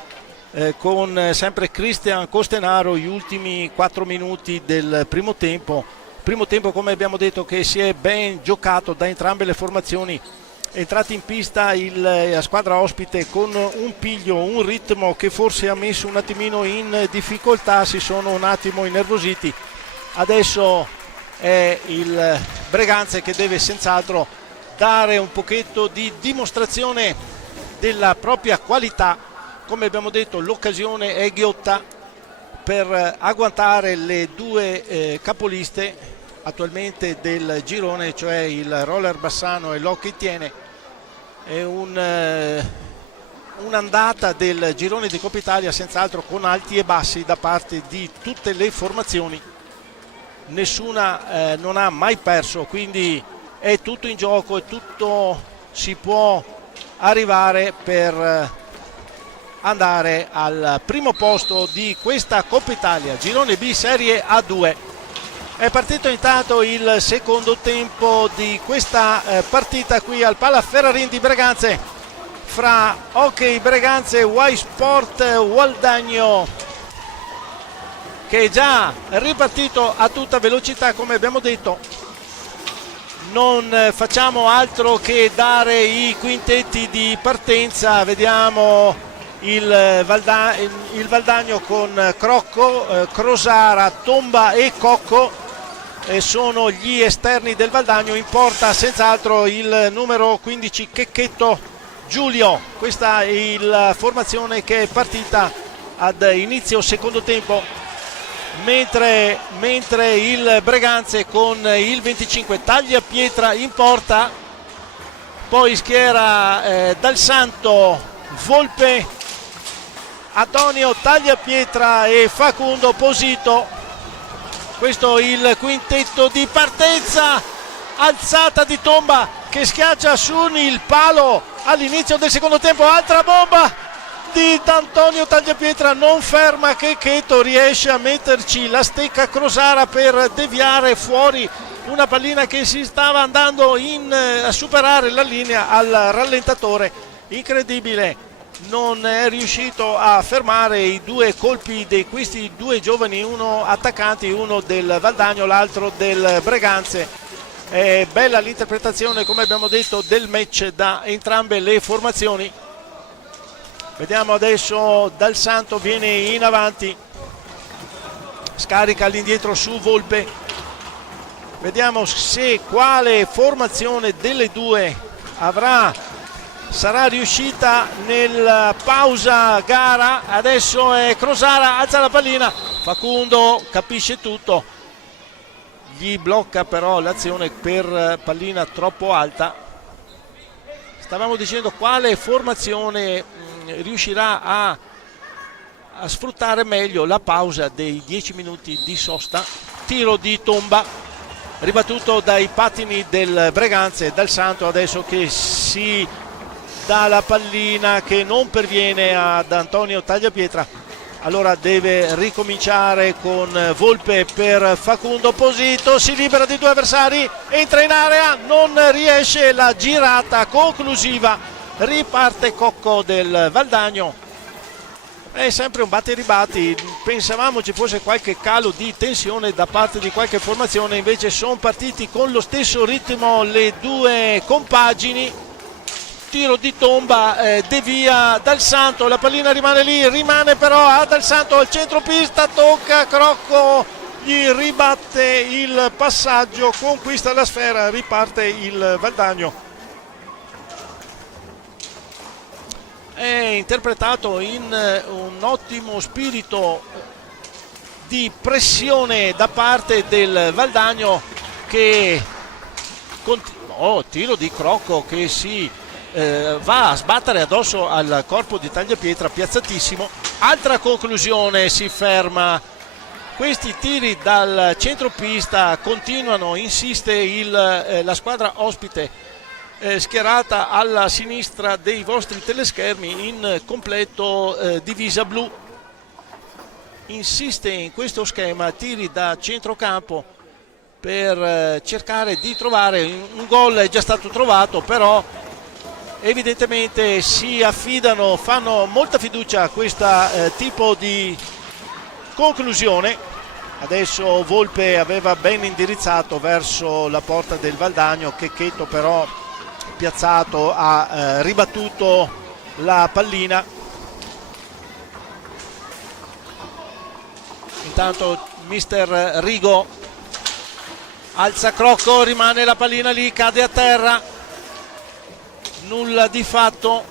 con sempre Cristian Costenaro gli ultimi 4 minuti del primo tempo. Primo tempo, come abbiamo detto, che si è ben giocato da entrambe le formazioni. È entrata in pista la squadra ospite con un piglio, un ritmo che forse ha messo un attimino in difficoltà, si sono un attimo innervositi. Adesso è il Breganze che deve senz'altro dare un pochetto di dimostrazione della propria qualità. Come abbiamo detto, l'occasione è ghiotta per agguantare le due capoliste attualmente del girone, cioè il Roller Bassano e l'Hockey Tiene. È un'andata del girone di Coppa Italia senz'altro con alti e bassi da parte di tutte le formazioni, nessuna non ha mai perso, quindi è tutto in gioco e tutto si può arrivare per andare al primo posto di questa Coppa Italia, girone B Serie A2. È partito intanto il secondo tempo di questa partita qui al Pala Ferrarin di Breganze fra Hockey Breganze e Y Sport Valdagno, che è già ripartito a tutta velocità. Come abbiamo detto, non facciamo altro che dare i quintetti di partenza. Vediamo il Valdagno con Crocco, Crosara, Tomba e Cocco. Sono gli esterni del Valdagno. In porta senz'altro il numero 15 Checchetto Giulio. Questa è la formazione che è partita ad inizio secondo tempo, mentre il Breganze con il 25 Tagliapietra in porta, poi schiera Dal Santo, Volpe, Antonio Tagliapietra e Facundo Posito. Questo è il quintetto di partenza. Alzata di Tomba che schiaccia su il palo all'inizio del secondo tempo. Altra bomba di Antonio Tagliapietra, non ferma Checchetto, riesce a metterci la stecca Crosara per deviare fuori una pallina che si stava andando a superare la linea al rallentatore. Incredibile, non è riuscito a fermare i due colpi di questi due giovani, uno attaccanti, uno del Valdagno, l'altro del Breganze. È bella l'interpretazione, come abbiamo detto, del match da entrambe le formazioni. Vediamo adesso Dal Santo viene in avanti, scarica all'indietro su Volpe. Vediamo se quale formazione delle due sarà riuscita nella pausa gara. Adesso è Crosara, alza la pallina, Facundo capisce tutto, gli blocca però l'azione per pallina troppo alta. Stavamo dicendo quale formazione riuscirà a sfruttare meglio la pausa dei 10 minuti di sosta. Tiro di Tomba ribattuto dai pattini del Breganze. Dal Santo adesso che si dà la pallina che non perviene ad Antonio Tagliapietra, allora deve ricominciare con Volpe per Facundo Posito, si libera di due avversari, entra in area, non riesce la girata conclusiva, riparte Cocco del Valdagno. È sempre un batti e ribatti, pensavamo ci fosse qualche calo di tensione da parte di qualche formazione, invece sono partiti con lo stesso ritmo le due compagini. Tiro di Tomba, devia Dal Santo, la pallina rimane lì, rimane però a Dal Santo al centropista, tocca Crocco, gli ribatte il passaggio, conquista la sfera, riparte il Valdagno. È interpretato in un ottimo spirito di pressione da parte del Valdagno, che tiro di Crocco che si va a sbattere addosso al corpo di Tagliapietra, piazzatissimo. Altra conclusione, si ferma. Questi tiri dal centropista continuano, insiste la squadra ospite schierata alla sinistra dei vostri teleschermi in completo divisa blu. Insiste in questo schema, tiri da centrocampo per cercare di trovare un gol. È già stato trovato, però evidentemente si affidano, fanno molta fiducia a questo tipo di conclusione. Adesso Volpe aveva ben indirizzato verso la porta del Valdagno, Checchetto però piazzato ha ribattuto la pallina. Intanto mister Rigo alza Crocco, rimane la pallina lì, cade a terra, nulla di fatto.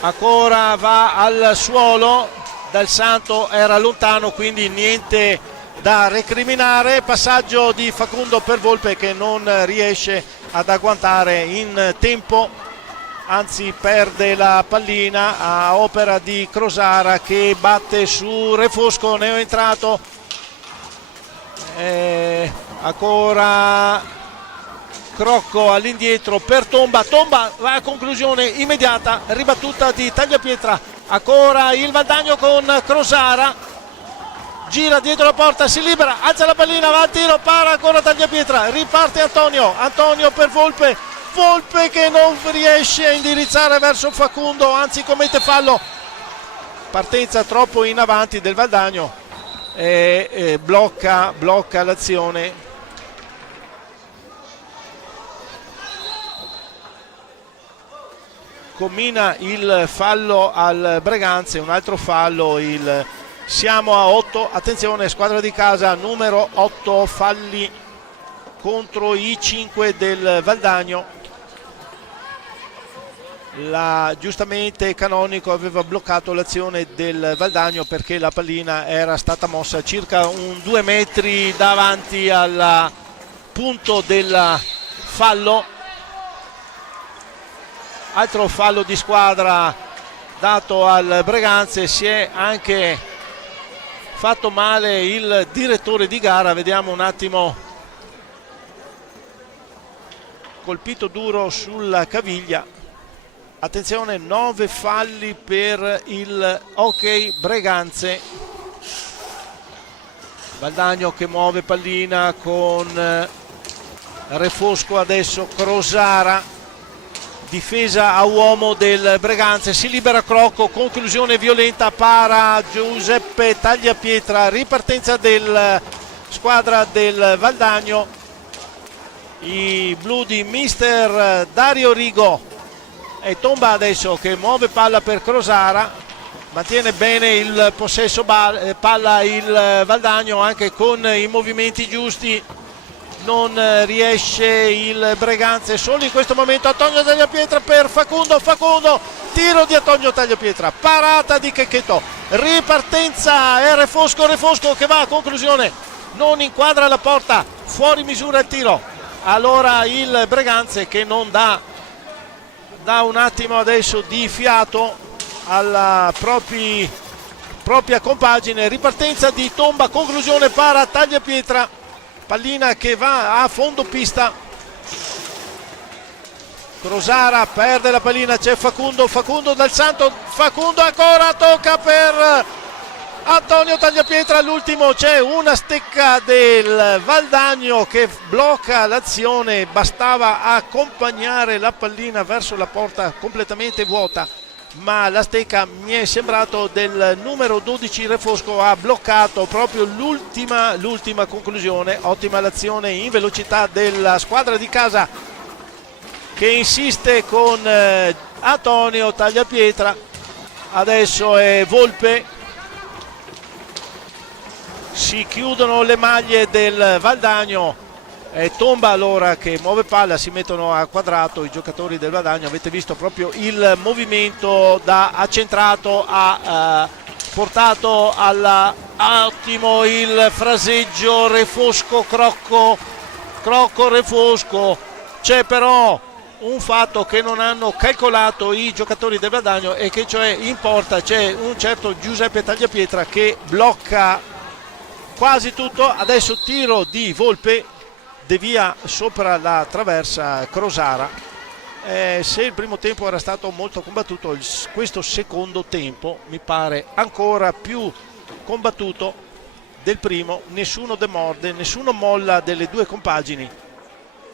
Ancora va al suolo, Dal Santo era lontano, quindi niente da recriminare. Passaggio di Facundo per Volpe che non riesce ad agguantare in tempo, anzi perde la pallina a opera di Crosara che batte su Refosco, neoentrato. Ancora Crocco all'indietro per Tomba va a conclusione immediata, ribattuta di Tagliapietra. Ancora il Valdagno con Crosara, gira dietro la porta, si libera, alza la pallina, va al tiro, para ancora Tagliapietra, riparte Antonio per Volpe che non riesce a indirizzare verso Facundo, anzi commette fallo. Partenza troppo in avanti del Valdagno e blocca l'azione. Commina il fallo al Breganze, un altro fallo, siamo a 8, attenzione, squadra di casa numero 8 falli contro i 5 del Valdagno. Giustamente Canonico aveva bloccato l'azione del Valdagno perché la pallina era stata mossa circa 2 metri davanti al punto del fallo. Altro fallo di squadra dato al Breganze, si è anche fatto male il direttore di gara, vediamo un attimo, colpito duro sulla caviglia. Attenzione, 9 falli per il Hockey Breganze. Valdagno che muove pallina con Refosco, adesso Crosara. Difesa a uomo del Breganze, si libera Crocco, conclusione violenta, para Giuseppe Tagliapietra, ripartenza del squadra del Valdagno. I blu di mister Dario Rigo e Tomba adesso che muove palla per Crosara, mantiene bene il possesso palla il Valdagno anche con i movimenti giusti. Non riesce il Breganze, solo in questo momento Antonio Tagliapietra per Facundo, tiro di Antonio Tagliapietra, parata di Checchetto, ripartenza è Refosco che va a conclusione, non inquadra la porta, fuori misura il tiro. Allora il Breganze che non dà un attimo adesso di fiato alla propria compagine, ripartenza di Tomba, conclusione para Tagliapietra. Pallina che va a fondo pista, Crosara perde la pallina, c'è Facundo Dal Santo, Facundo ancora, tocca per Antonio Tagliapietra, all'ultimo c'è una stecca del Valdagno che blocca l'azione, bastava accompagnare la pallina verso la porta completamente vuota, ma la stecca, mi è sembrato, del numero 12 Refosco ha bloccato proprio l'ultima conclusione. Ottima l'azione in velocità della squadra di casa che insiste con Antonio Tagliapietra. Adesso è Volpe, si chiudono le maglie del Valdagno. Tomba allora che muove palla, si mettono a quadrato i giocatori del Valdagno, avete visto proprio il movimento da accentrato a portato alla ottimo il fraseggio, Refosco, Crocco, Refosco. C'è però un fatto che non hanno calcolato i giocatori del Valdagno, e che cioè in porta c'è un certo Giuseppe Tagliapietra che blocca quasi tutto. Adesso tiro di Volpe, devia sopra la traversa Crosara. Se il primo tempo era stato molto combattuto, questo secondo tempo mi pare ancora più combattuto del primo. Nessuno demorde, nessuno molla delle due compagini.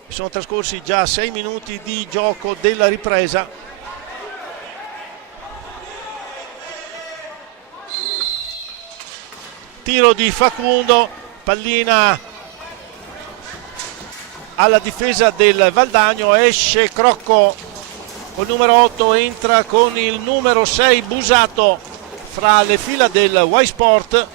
Sono trascorsi già 6 minuti di gioco della ripresa. Tiro di Facundo, pallina alla difesa del Valdagno, esce Crocco col numero 8, entra con il numero 6 Busato fra le fila del Y Sport.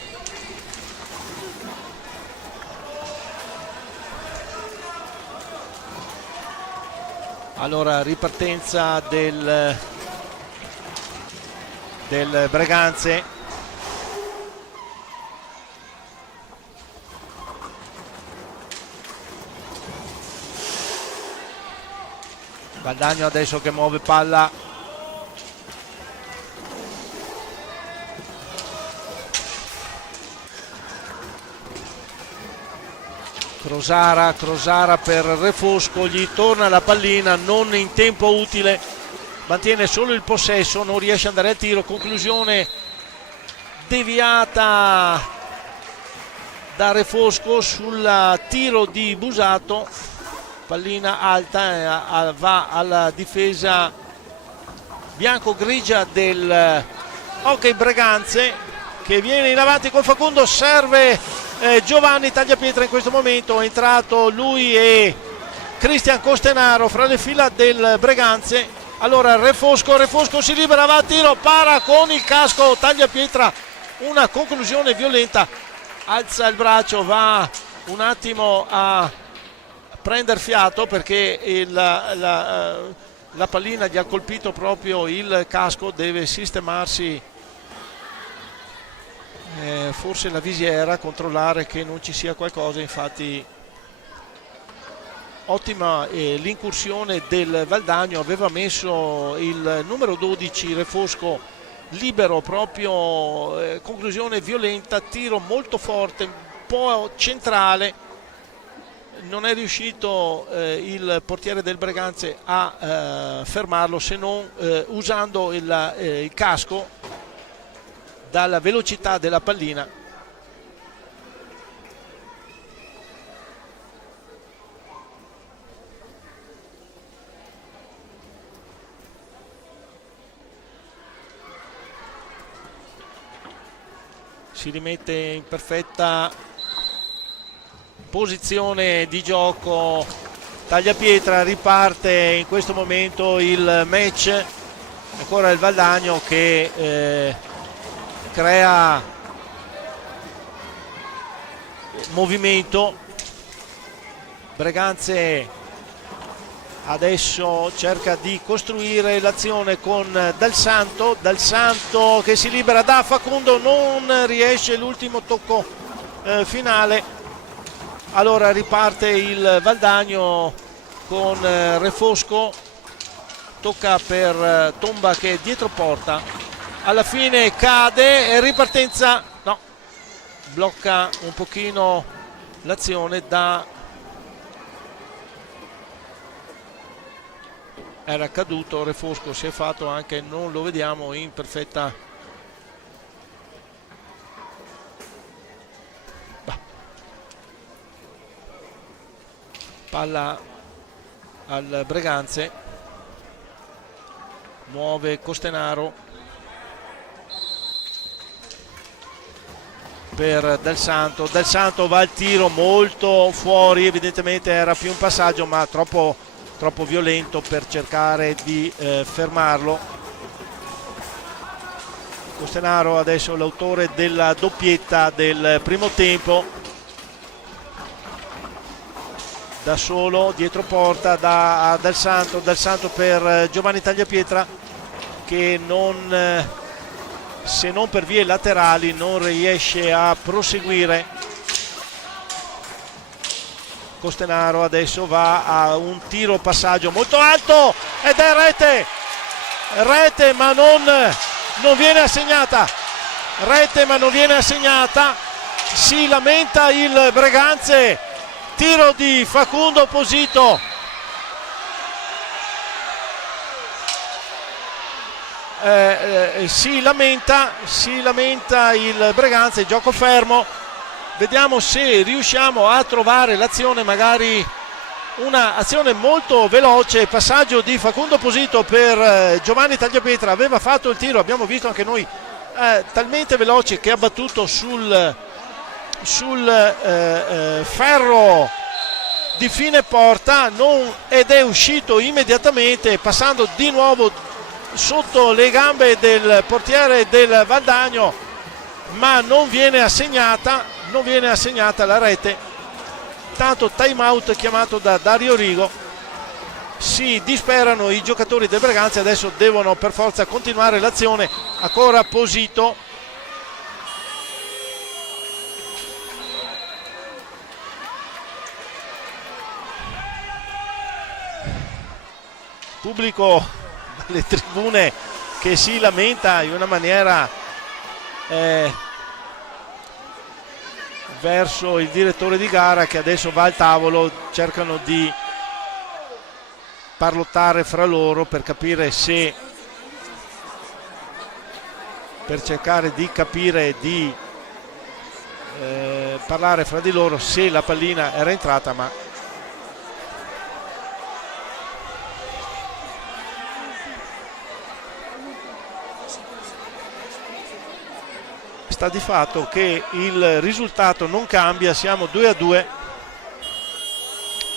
Allora ripartenza del Breganze. Valdagno adesso che muove palla. Crosara per Refosco, gli torna la pallina non in tempo utile, mantiene solo il possesso, non riesce ad andare al tiro. Conclusione deviata da Refosco sul tiro di Busato, pallina alta, va alla difesa bianco-grigia del Hockey Breganze, che viene in avanti con Facundo. Serve Giovanni Tagliapietra in questo momento, è entrato lui e Cristian Costenaro fra le fila del Breganze. Allora Refosco si libera, va a tiro, para con il casco Tagliapietra, una conclusione violenta, alza il braccio, va un attimo a prendere fiato perché la pallina gli ha colpito proprio il casco, deve sistemarsi forse la visiera, controllare che non ci sia qualcosa. Infatti ottima l'incursione del Valdagno, aveva messo il numero 12 Refosco libero proprio, conclusione violenta, tiro molto forte, un po' centrale, non è riuscito il portiere del Breganze a fermarlo, se non usando il casco dalla velocità della pallina. Si rimette in perfetta posizione di gioco Tagliapietra, riparte in questo momento il match. Ancora il Valdagno che crea movimento. Breganze adesso cerca di costruire l'azione con Dal Santo che si libera da Facundo, non riesce l'ultimo tocco finale. Allora riparte il Valdagno con Refosco, tocca per Tomba che è dietro porta, alla fine cade e ripartenza, no, blocca un pochino l'azione era caduto Refosco, si è fatto anche, non lo vediamo in perfetta palla al Breganze, muove Costenaro per Dal Santo va al tiro molto fuori, evidentemente era più un passaggio ma troppo violento per cercare di fermarlo. Costenaro adesso l'autore della doppietta del primo tempo, da solo dietro porta da Dal Santo per Giovanni Tagliapietra che non se non per vie laterali non riesce a proseguire. Costenaro adesso va a un tiro passaggio molto alto ed è rete ma non viene assegnata, si lamenta il Breganze, tiro di Facundo Posito. Si lamenta il Breganze, gioco fermo. Vediamo se riusciamo a trovare l'azione, magari una azione molto veloce. Passaggio di Facundo Posito per Giovanni Tagliapietra, aveva fatto il tiro, abbiamo visto anche noi, talmente veloce che ha battuto sul ferro di fine porta ed è uscito immediatamente, passando di nuovo sotto le gambe del portiere del Valdagno, ma non viene assegnata la rete. Tanto time out chiamato da Dario Rigo, si disperano i giocatori del Breganze, adesso devono per forza continuare l'azione. Ancora Posito, pubblico dalle tribune che si lamenta in una maniera verso il direttore di gara, che adesso va al tavolo, cercano di parlottare fra loro per capire per cercare di capire, di parlare fra di loro se la pallina era entrata, ma sta di fatto che il risultato non cambia. Siamo 2-2,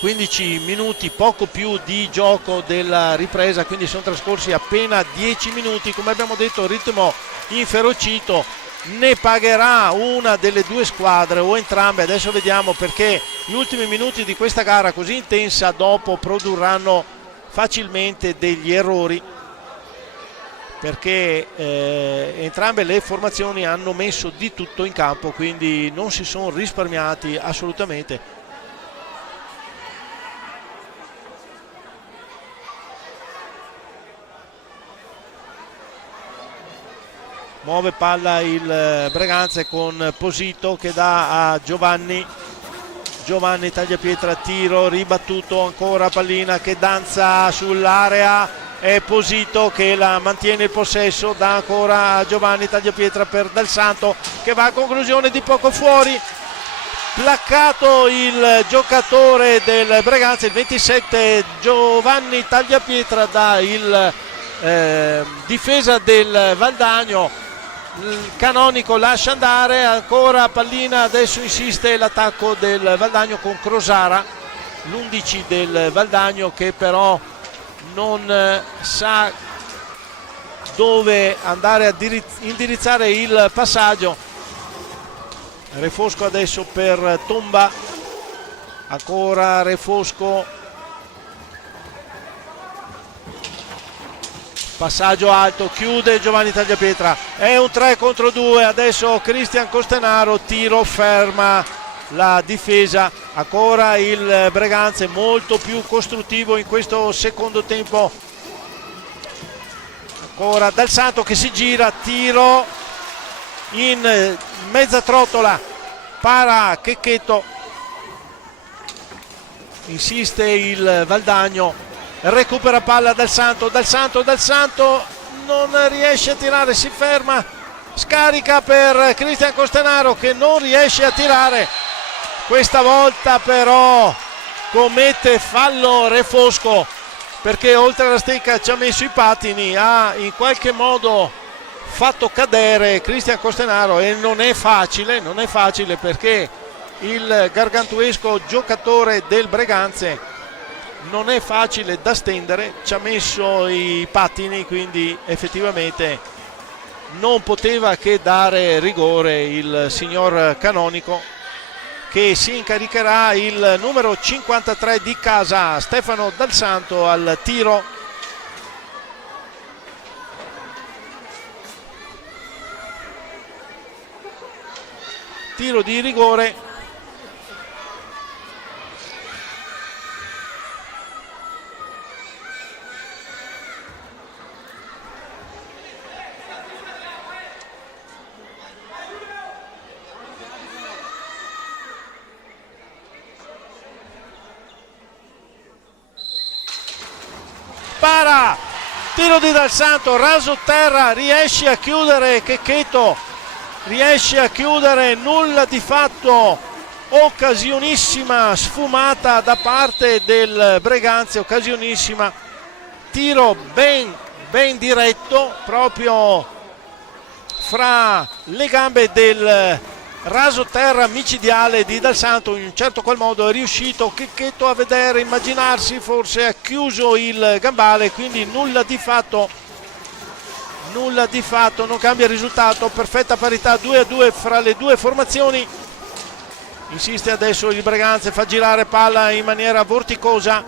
15 minuti, poco più di gioco della ripresa, quindi sono trascorsi appena 10 minuti. Come abbiamo detto, ritmo inferocito, ne pagherà una delle due squadre o entrambe. Adesso vediamo, perché gli ultimi minuti di questa gara così intensa dopo produrranno facilmente degli errori, perché entrambe le formazioni hanno messo di tutto in campo, quindi non si sono risparmiati assolutamente. Muove palla il Breganze con Posito che dà a Giovanni Tagliapietra, tiro ribattuto, ancora pallina che danza sull'area, è Posito che la mantiene il possesso, dà ancora a Giovanni Tagliapietra per Dal Santo che va a conclusione di poco fuori. Placcato il giocatore del Breganze, il 27 Giovanni Tagliapietra, da il difesa del Valdagno. Il Canonico lascia andare, ancora pallina, adesso insiste l'attacco del Valdagno con Crosara, l'11 del Valdagno, che però non sa dove andare a indirizzare il passaggio. Refosco adesso per Tomba, ancora Refosco, passaggio alto, chiude Giovanni Tagliapietra, è un 3 contro 2, adesso Cristian Costenaro, tiro, ferma la difesa. Ancora il Breganze molto più costruttivo in questo secondo tempo. Ancora Dal Santo che si gira, tiro in mezza trottola, para Checchetto, insiste il Valdagno, recupera palla Dal Santo non riesce a tirare, si ferma, scarica per Cristian Costenaro che non riesce a tirare. Questa volta però commette fallo Refosco, perché oltre alla stecca ci ha messo i pattini, ha in qualche modo fatto cadere Cristian Costenaro, e non è facile perché il gargantuesco giocatore del Breganze non è facile da stendere, ci ha messo i pattini, quindi effettivamente non poteva che dare rigore il signor Canonico, che si incaricherà il numero 53 di casa, Stefano Dal Santo, al tiro. tiro di rigore. Para, tiro di Dal Santo, raso terra, riesce a chiudere Checchetto, riesce a chiudere, nulla di fatto, occasionissima sfumata da parte del Breganze, occasionissima, tiro ben diretto proprio fra le gambe del raso terra micidiale di Dal Santo. In un certo qual modo è riuscito Checchetto a vedere, immaginarsi, forse ha chiuso il gambale, quindi nulla di fatto, non cambia il risultato, perfetta parità 2-2 fra le due formazioni. Insiste adesso il Breganze, fa girare palla in maniera vorticosa,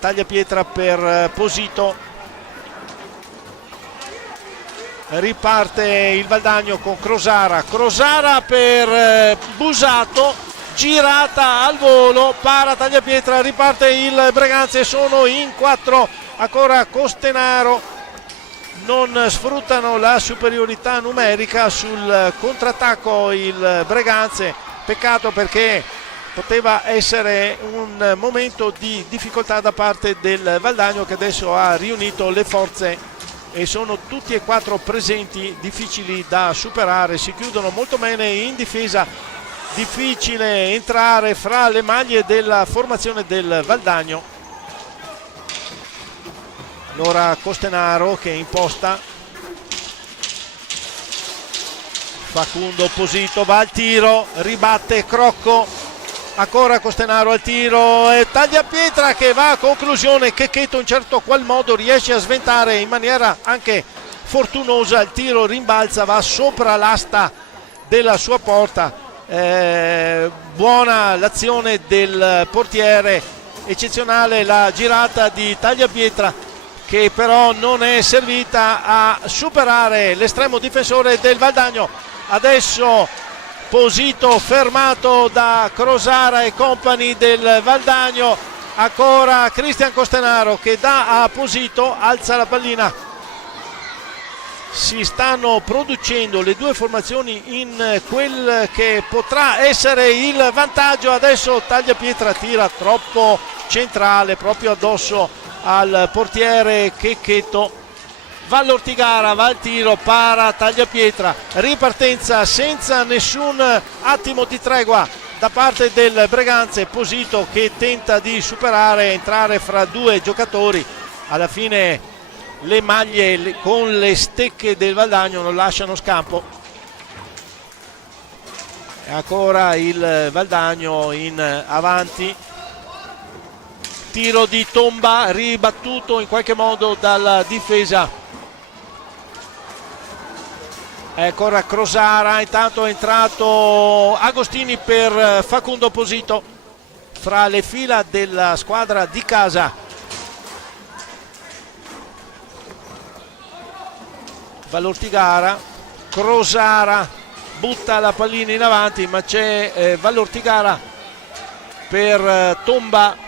tagliapietra per Posito. Riparte il Valdagno con Crosara per Busato, girata al volo, para tagliapietra, riparte il Breganze, sono in 4, ancora Costenaro, non sfruttano la superiorità numerica sul contrattacco il Breganze, peccato perché poteva essere un momento di difficoltà da parte del Valdagno, che adesso ha riunito le forze e sono tutti e 4 presenti, difficili da superare, si chiudono molto bene in difesa, difficile entrare fra le maglie della formazione del Valdagno. Allora Costenaro che imposta, Facundo Posito va al tiro, ribatte Crocco, ancora Costenaro al tiro e tagliapietra che va a conclusione. Checchetto in certo qual modo riesce a sventare in maniera anche fortunosa, il tiro rimbalza, va sopra l'asta della sua porta. Buona l'azione del portiere, eccezionale la girata di tagliapietra che però non è servita a superare l'estremo difensore del Valdagno. Adesso Posito fermato da Crosara e compagni del Valdagno, ancora Cristian Costenaro che dà a Posito, alza la pallina. Si stanno producendo le due formazioni in quel che potrà essere il vantaggio. Adesso tagliapietra tira troppo centrale, proprio addosso al portiere Checchetto. Va all'Ortigara, va al tiro, para tagliapietra, ripartenza senza nessun attimo di tregua da parte del Breganze. Posito che tenta di superare, entrare fra due giocatori, alla fine le maglie con le stecche del Valdagno non lasciano scampo. E ancora il Valdagno in avanti, tiro di Tomba ribattuto in qualche modo dalla difesa. Ancora Crosara, intanto è entrato Agostini per Facundo Posito fra le fila della squadra di casa. Vallortigara, Crosara butta la pallina in avanti, ma c'è Vallortigara per Tomba.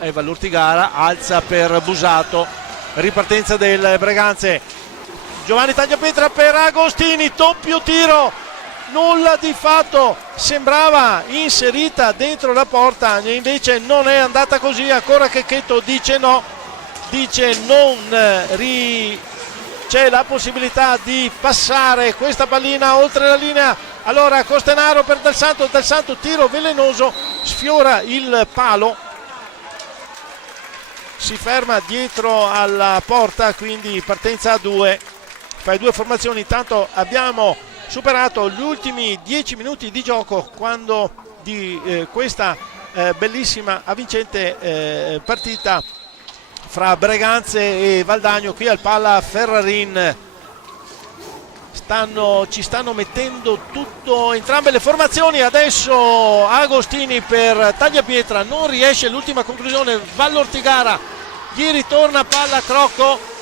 E Vallortigara alza per Busato, ripartenza del Breganze. Giovanni tagliapietra per Agostini, doppio tiro, nulla di fatto, sembrava inserita dentro la porta, invece non è andata così. Ancora Checchetto dice no, dice c'è la possibilità di passare questa pallina oltre la linea. Allora Costenaro per Dal Santo, tiro velenoso, sfiora il palo, si ferma dietro alla porta, quindi partenza a 2 fra le due formazioni. Intanto abbiamo superato gli ultimi 10 minuti di gioco quando di questa bellissima avvincente partita fra Breganze e Valdagno qui al Pala Ferrarin. ci stanno mettendo tutto, entrambe le formazioni. Adesso Agostini per Tagliapietra, non riesce, l'ultima conclusione, Vallortigara, gli ritorna palla, Crocco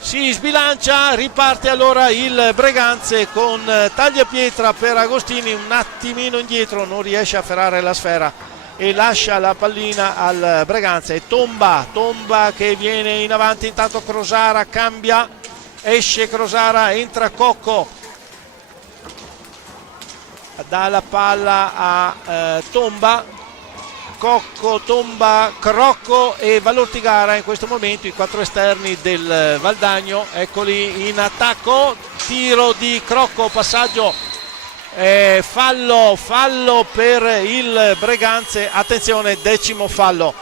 si sbilancia, riparte allora il Breganze con Tagliapietra per Agostini, un attimino indietro, non riesce a ferrare la sfera e lascia la pallina al Breganze. Tomba che viene in avanti, intanto Crosara cambia, esce Crosara, entra Cocco, dà la palla a Tomba, Cocco, Tomba, Crocco e Vallortigara in questo momento i 4 esterni del Valdagno, eccoli in attacco, tiro di Crocco, passaggio, fallo per il Breganze, attenzione, decimo fallo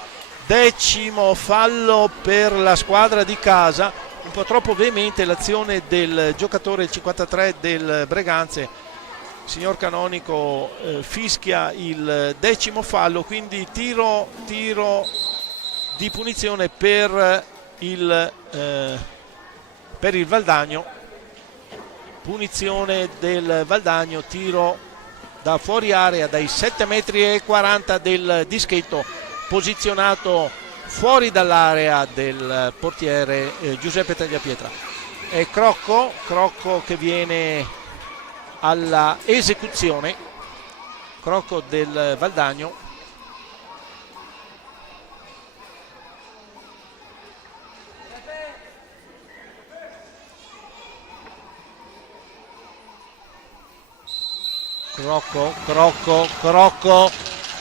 per la squadra di casa, un po' troppo veemente l'azione del giocatore, il 53 del Breganze, signor Canonico, fischia il decimo fallo, quindi tiro di punizione per il Valdagno, punizione del Valdagno, tiro da fuori area dai 7,40 m del dischetto, posizionato fuori dall'area del portiere Giuseppe Tagliapietra. E Crocco che viene alla esecuzione, Crocco del Valdagno,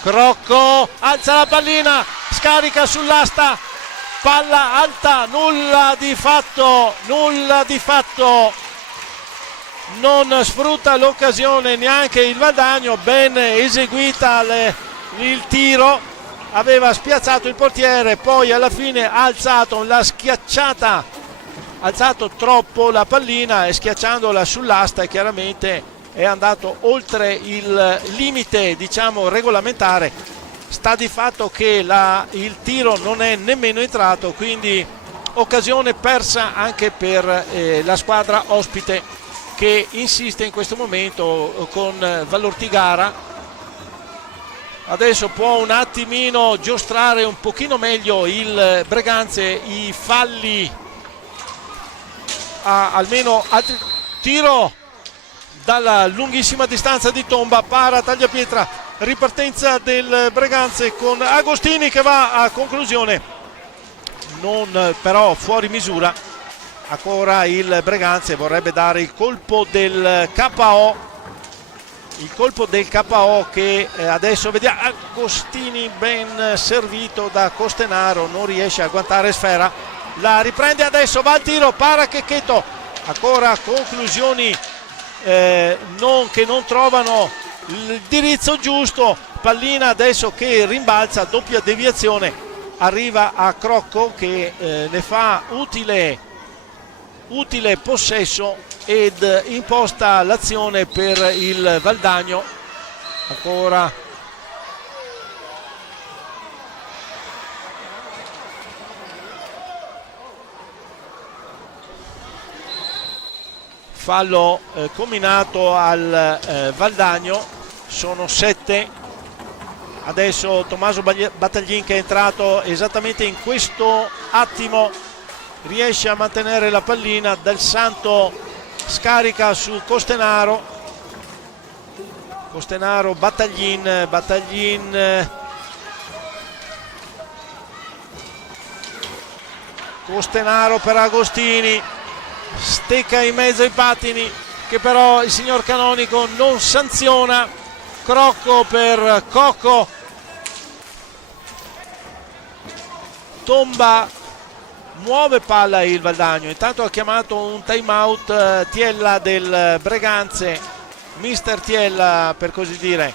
Crocco alza la pallina, scarica sull'asta, palla alta, nulla di fatto, non sfrutta l'occasione neanche il Valdagno, ben eseguita il tiro, aveva spiazzato il portiere, poi alla fine ha alzato, l'ha schiacciata, alzato troppo la pallina e schiacciandola sull'asta e chiaramente è andato oltre il limite, diciamo, regolamentare. Sta di fatto che il tiro non è nemmeno entrato, quindi occasione persa anche per la squadra ospite, che insiste in questo momento con Vallortigara. Adesso può un attimino giostrare un pochino meglio il Breganze, i falli, almeno altri, tiro dalla lunghissima distanza di Tomba, para Tagliapietra, ripartenza del Breganze con Agostini che va a conclusione, non però fuori misura. Ancora il Breganze vorrebbe dare il colpo del KO, che adesso vediamo. Agostini ben servito da Costenaro, non riesce a agguantare sfera, la riprende adesso, va al tiro, para Checchetto, ancora conclusioni che non trovano l'indirizzo giusto, pallina adesso che rimbalza, doppia deviazione, arriva a Crocco che ne fa utile possesso ed imposta l'azione per il Valdagno. Ancora fallo combinato al Valdagno, sono 7. Adesso Tommaso Battaglin, che è entrato esattamente in questo attimo, riesce a mantenere la pallina, Del Santo scarica su Costenaro, Battaglin, Costenaro per Agostini, stecca in mezzo ai pattini che però il signor Canonico non sanziona. Crocco per Cocco, Tomba, muove palla il Valdagno, intanto ha chiamato un time out Tiella del Breganze, mister Tiella per così dire,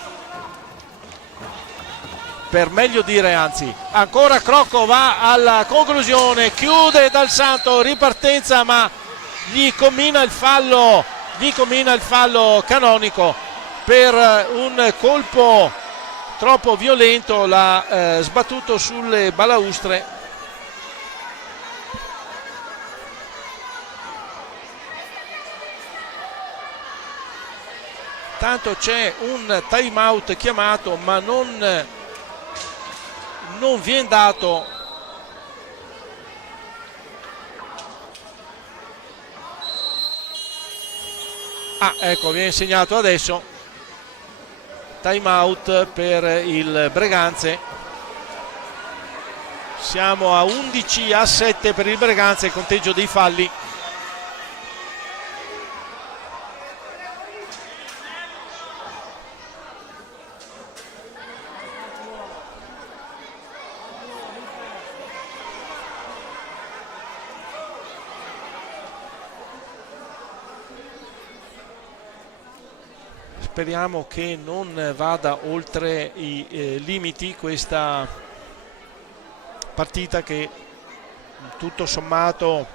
per meglio dire anzi. Ancora Crocco va alla conclusione, chiude Dal Santo, ripartenza, ma gli combina il fallo Canonico per un colpo troppo violento, l'ha sbattuto sulle balaustre. Intanto c'è un time out chiamato, ma non viene dato. Ecco, viene segnato adesso time out per il Breganze. Siamo a 11-7 per il Breganze, il conteggio dei falli. Speriamo che non vada oltre i limiti questa partita, che tutto sommato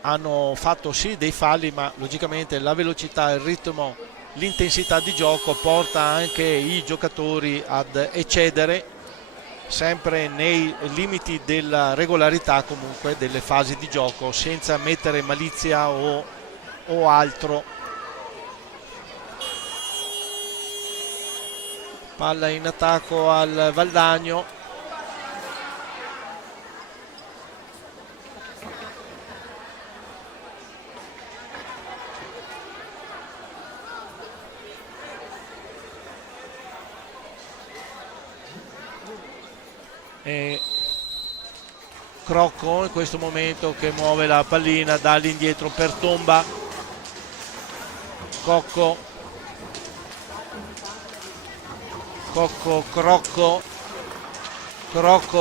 hanno fatto sì dei falli, ma logicamente la velocità, il ritmo, l'intensità di gioco porta anche i giocatori ad eccedere, sempre nei limiti della regolarità comunque delle fasi di gioco, senza mettere malizia o altro. Palla in attacco al Valdagno. E Crocco in questo momento che muove la pallina da all'indietro per Tomba. Crocco,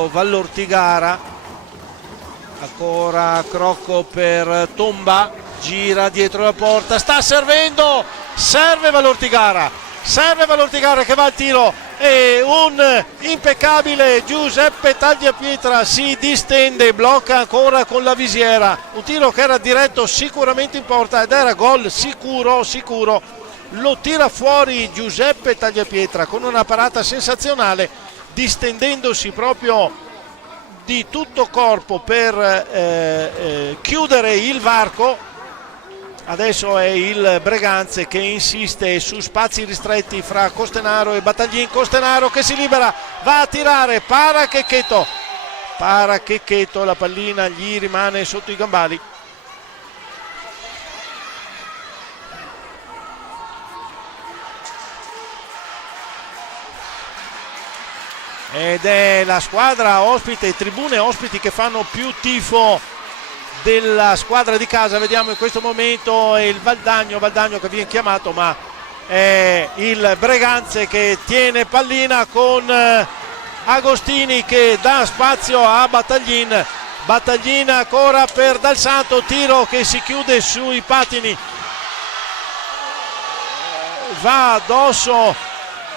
Vallortigara, ancora Crocco per Tomba, gira dietro la porta, sta servendo, serve Vallortigara che va al tiro e un impeccabile Giuseppe Tagliapietra si distende, blocca ancora con la visiera, un tiro che era diretto sicuramente in porta ed era gol sicuro, lo tira fuori Giuseppe Tagliapietra con una parata sensazionale, distendendosi proprio di tutto corpo per chiudere il varco. Adesso è il Breganze che insiste su spazi ristretti fra Costenaro e Battaglin. Costenaro che si libera, va a tirare, para Checchetto, la pallina gli rimane sotto i gambali. Ed è la squadra ospite, tribune ospiti che fanno più tifo della squadra di casa. Vediamo in questo momento il Valdagno che viene chiamato, ma è il Breganze che tiene pallina con Agostini che dà spazio a Battaglin ancora per Dal Santo, tiro che si chiude sui patini, va addosso,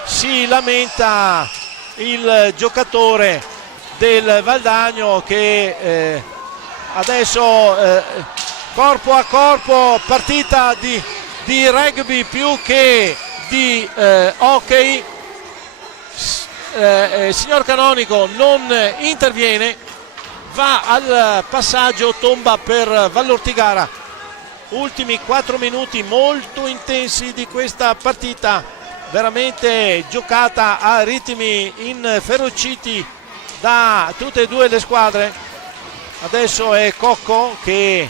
si lamenta il giocatore del Valdagno che adesso corpo a corpo, partita di rugby più che di hockey. Signor Canonico non interviene, va al passaggio Tomba per Vallortigara. Ultimi 4 minuti molto intensi di questa partita, veramente giocata a ritmi inferociti da tutte e due le squadre. Adesso è Cocco che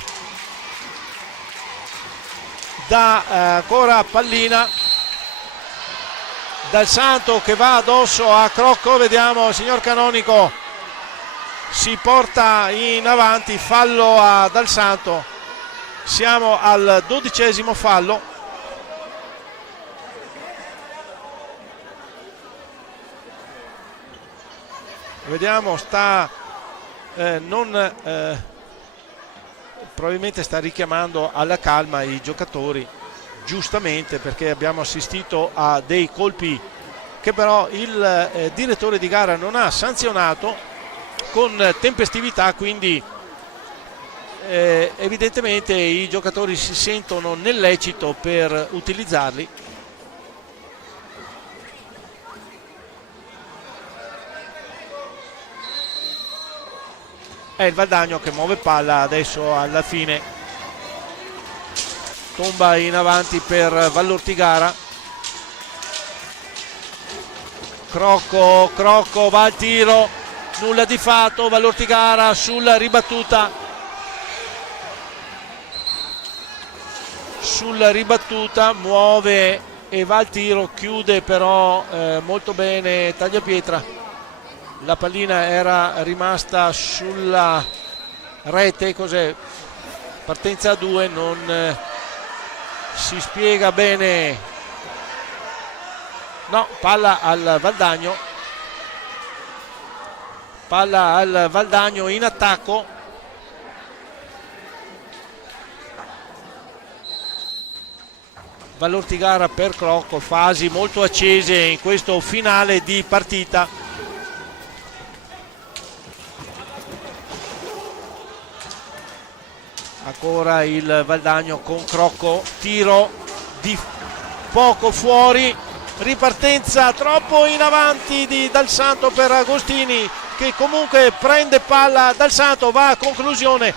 dà ancora pallina, Dal Santo che va addosso a Crocco, vediamo signor Canonico, si porta in avanti, fallo a Dal Santo, siamo al 12° fallo. Vediamo, probabilmente sta richiamando alla calma i giocatori, giustamente, perché abbiamo assistito a dei colpi che però il direttore di gara non ha sanzionato con tempestività, quindi evidentemente i giocatori si sentono nel lecito per utilizzarli. È il Valdagno che muove palla adesso alla fine. tomba in avanti per Vallortigara. Crocco va al tiro, nulla di fatto, Vallortigara sulla ribattuta muove e va al tiro, chiude però molto bene Tagliapietra. La pallina era rimasta sulla rete, cos'è? Partenza a 2, non si spiega bene. No, palla al Valdagno in attacco. Vallortigara per Crocco, fasi molto accese in questo finale di partita. Ancora il Valdagno con Crocco, tiro di poco fuori, ripartenza troppo in avanti di Dal Santo per Agostini, che comunque prende palla. Dal Santo va a conclusione,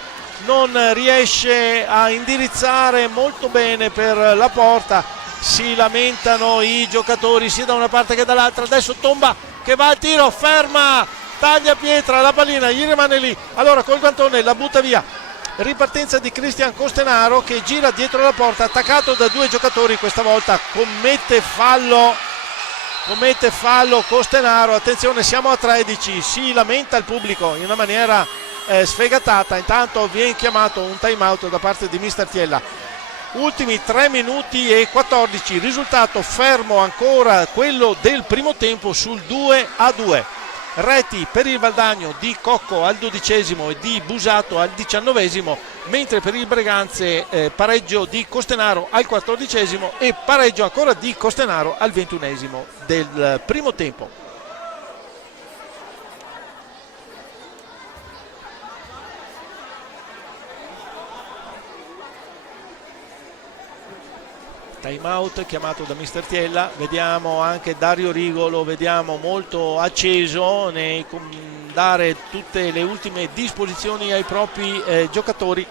non riesce a indirizzare molto bene per la porta. Si lamentano i giocatori sia da una parte che dall'altra. Adesso Tomba che va al tiro, ferma Tagliapietra, la pallina gli rimane lì, allora col guantone la butta via. Ripartenza di Cristian Costenaro che gira dietro la porta, attaccato da 2 giocatori, questa volta commette fallo Costenaro. Attenzione, siamo a 13, si lamenta il pubblico in una maniera sfegatata. Intanto viene chiamato un time out da parte di mister Tiella. Ultimi 3 minuti e 14, risultato fermo ancora quello del primo tempo sul 2-2. Reti per il Valdagno di Cocco al 12° e di Busato al 19°, mentre per il Breganze pareggio di Costenaro al 14° e pareggio ancora di Costenaro al 21° del primo tempo. Time out chiamato da mister Tiella. Vediamo anche Dario Rigo, lo vediamo molto acceso nel dare tutte le ultime disposizioni ai propri giocatori,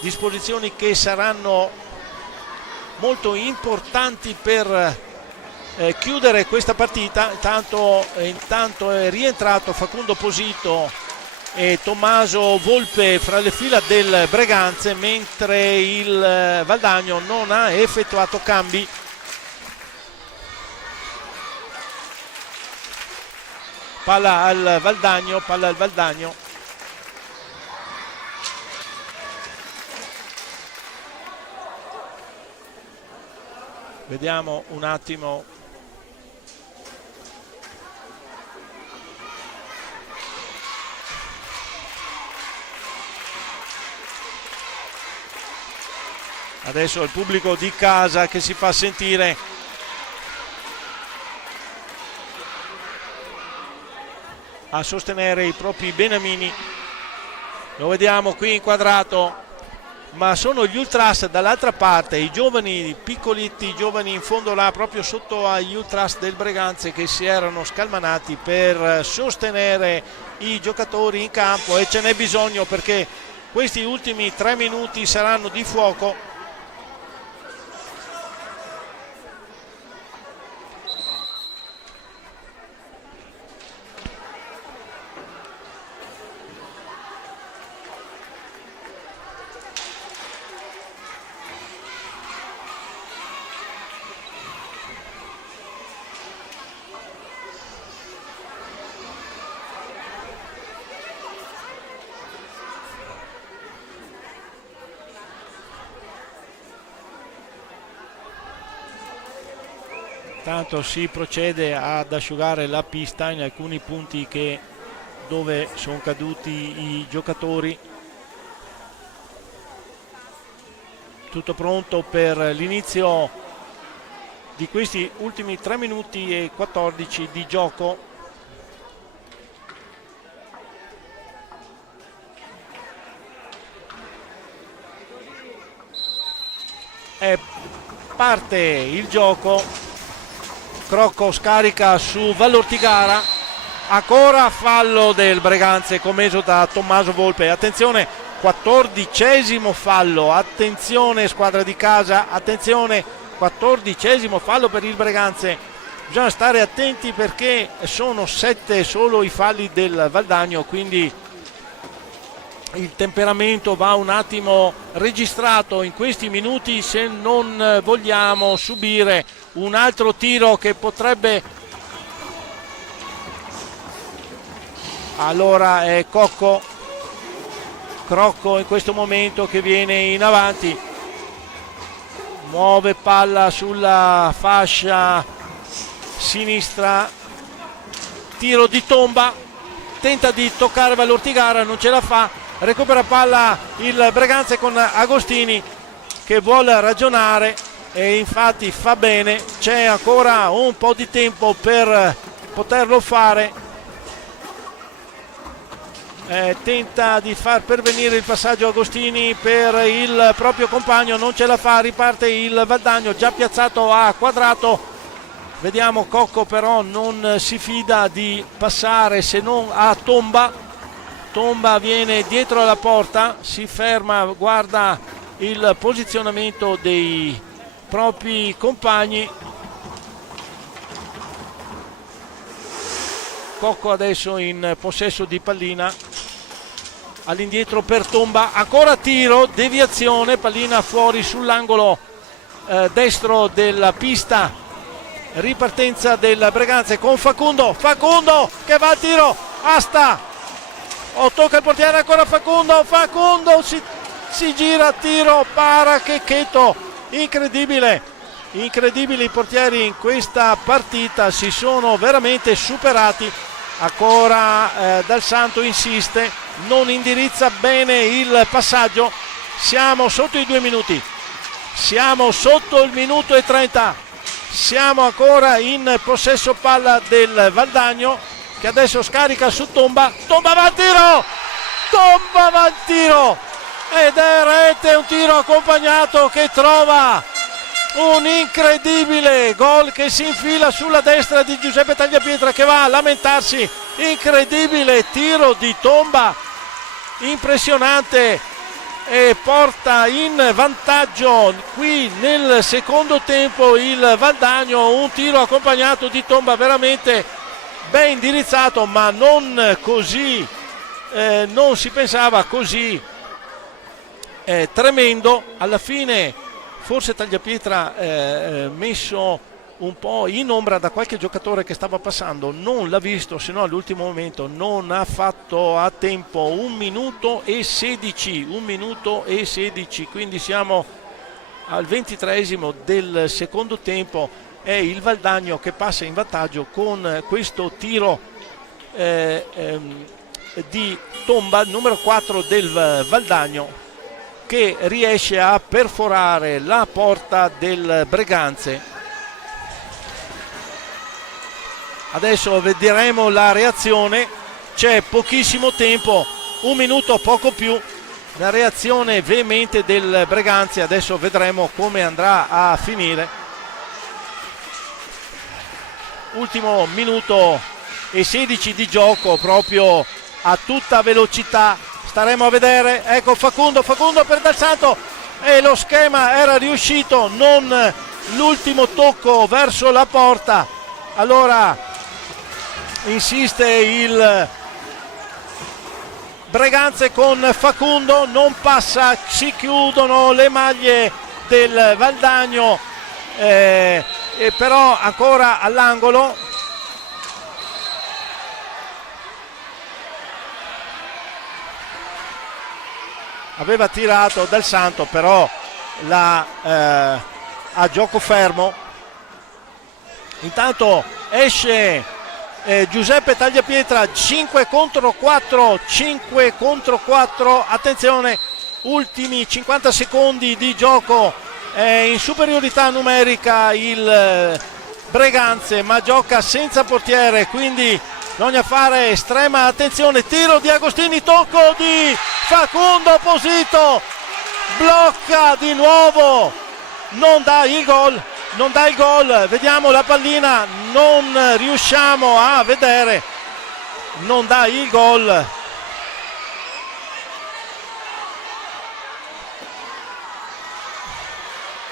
disposizioni che saranno molto importanti per chiudere questa partita. Intanto è rientrato Facundo Posito e Tommaso Volpe fra le fila del Breganze, mentre il Valdagno non ha effettuato cambi. Palla al Valdagno. Vediamo un attimo. Adesso il pubblico di casa che si fa sentire. A sostenere i propri beniamini. Lo vediamo qui inquadrato, ma sono gli ultras dall'altra parte, i giovani piccolitti, i giovani in fondo là, proprio sotto agli ultras del Breganze, che si erano scalmanati per sostenere i giocatori in campo, e ce n'è bisogno perché questi ultimi 3 minuti saranno di fuoco. Tanto si procede ad asciugare la pista in alcuni punti dove sono caduti i giocatori. Tutto pronto per l'inizio di questi ultimi 3 minuti e 14 di gioco. E parte il gioco. Crocco scarica su Vallortigara, ancora fallo del Breganze commesso da Tommaso Volpe. Attenzione 14° fallo, attenzione squadra di casa, attenzione, 14° fallo per il Breganze. Bisogna stare attenti perché sono 7 solo i falli del Valdagno, quindi il temperamento va un attimo registrato in questi minuti se non vogliamo subire un altro tiro che potrebbe. Allora è Crocco in questo momento che viene in avanti, muove palla sulla fascia sinistra, tiro di Tomba, tenta di toccare Valortigara, non ce la fa, recupera palla il Breganze con Agostini che vuole ragionare e infatti fa bene, c'è ancora un po' di tempo per poterlo fare. Tenta di far pervenire il passaggio Agostini per il proprio compagno, non ce la fa, riparte il Valdagno già piazzato a quadrato. Vediamo, Cocco però non si fida di passare se non a Tomba. Tomba viene dietro alla porta, si ferma, guarda il posizionamento dei propri compagni. Cocco adesso in possesso di pallina, all'indietro per Tomba, ancora tiro, deviazione, pallina fuori sull'angolo destro della pista, ripartenza del Breganze con Facundo che va al tiro, asta, tocca il portiere, ancora Facundo si gira, tiro, para, Checchetto, incredibile. Incredibili i portieri in questa partita, si sono veramente superati. Ancora Dal Santo insiste, non indirizza bene il passaggio. Siamo sotto i 2 minuti, siamo sotto il minuto e 30, siamo ancora in possesso palla del Valdagno che adesso scarica su Tomba va al tiro ed è rete, un tiro accompagnato che trova un incredibile gol che si infila sulla destra di Giuseppe Tagliapietra che va a lamentarsi. Incredibile tiro di Tomba, impressionante, e porta in vantaggio qui nel secondo tempo il Valdagno. Un tiro accompagnato di Tomba veramente ben indirizzato, ma non così, non si pensava così tremendo. Alla fine forse Tagliapietra messo un po' in ombra da qualche giocatore che stava passando, non l'ha visto, se no all'ultimo momento non ha fatto a tempo. 1 minuto e 16, quindi siamo al 23° del secondo tempo. È il Valdagno che passa in vantaggio con questo tiro di Tomba, numero 4 del Valdagno, che riesce a perforare la porta del Breganze. Adesso vedremo la reazione, c'è pochissimo tempo, 1 minuto poco più, la reazione veemente del Breganze. Adesso vedremo come andrà a finire. Ultimo minuto e 16 di gioco, proprio a tutta velocità. Staremo a vedere, ecco Facundo per Dal Santo, e lo schema era riuscito, non l'ultimo tocco verso la porta. Allora insiste il Breganze con Facundo, non passa, si chiudono le maglie del Valdagno, però ancora all'angolo. Aveva tirato Dal Santo, però a gioco fermo. Intanto esce Giuseppe Tagliapietra, 5 contro 4, attenzione, ultimi 50 secondi di gioco, in superiorità numerica il Breganze, ma gioca senza portiere, quindi bisogna fare estrema attenzione. Tiro di Agostini, tocco di Facundo Posito, blocca di nuovo, non dà il gol, vediamo la pallina, non riusciamo a vedere, non dà il gol.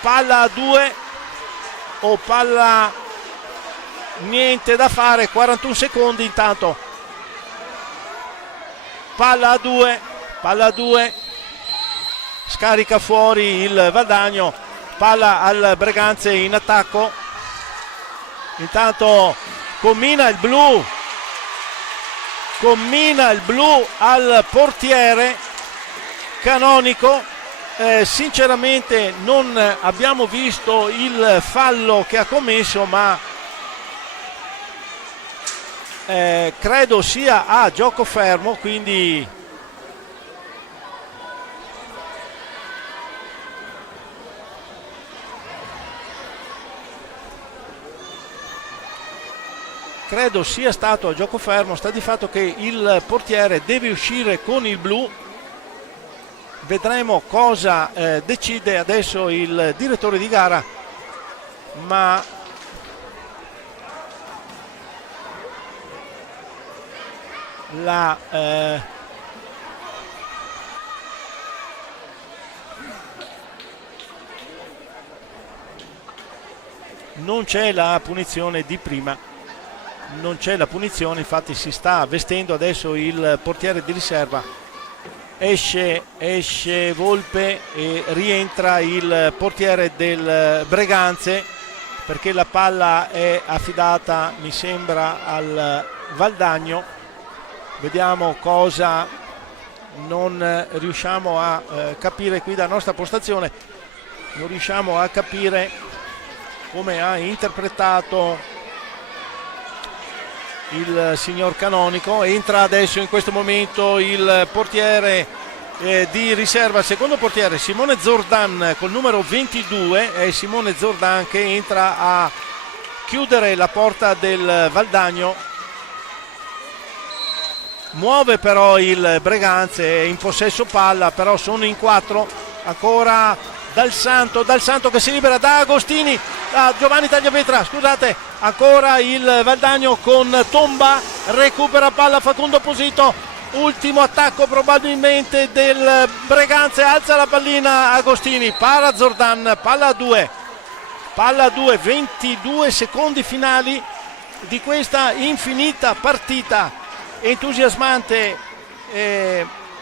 palla a 2 o palla niente da fare, 41 secondi intanto, palla a 2, scarica fuori il Valdagno, palla al Breganze in attacco, intanto commina il blu al portiere Canonico. Sinceramente non abbiamo visto il fallo che ha commesso, ma credo sia a gioco fermo, quindi credo sia stato a gioco fermo. Sta di fatto che il portiere deve uscire con il blu. Vedremo cosa decide adesso il direttore di gara, ma non c'è la punizione di prima, non c'è la punizione, infatti si sta vestendo adesso il portiere di riserva. Esce Volpe e rientra il portiere del Breganze, perché la palla è affidata, mi sembra, al Valdagno. Vediamo cosa non riusciamo a capire qui dalla nostra postazione, non riusciamo a capire come ha interpretato il signor Canonico. Entra adesso in questo momento il portiere di riserva, il secondo portiere Simone Zordan col numero 22, è Simone Zordan che entra a chiudere la porta del Valdagno. Muove però il Breganze, è in possesso palla, però sono in 4 ancora. Dal Santo che si libera da Agostini, da Giovanni Tagliavetra, scusate, ancora il Valdagno con Tomba, recupera palla Facundo Posito, ultimo attacco probabilmente del Breganze, alza la pallina Agostini, para Zordan, palla a 2, 22 secondi finali di questa infinita partita entusiasmante,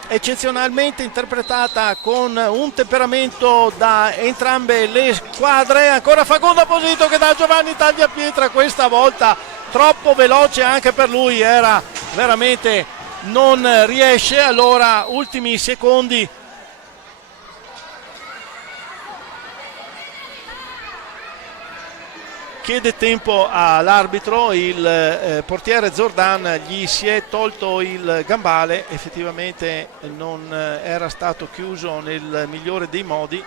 eccezionalmente interpretata, con un temperamento da entrambe le squadre. Ancora Facundo Posito che dà Giovanni Tagliapietra, questa volta troppo veloce anche per lui, era veramente, non riesce. Allora ultimi secondi, chiede tempo all'arbitro, il portiere Zordan gli si è tolto il gambale, effettivamente non era stato chiuso nel migliore dei modi,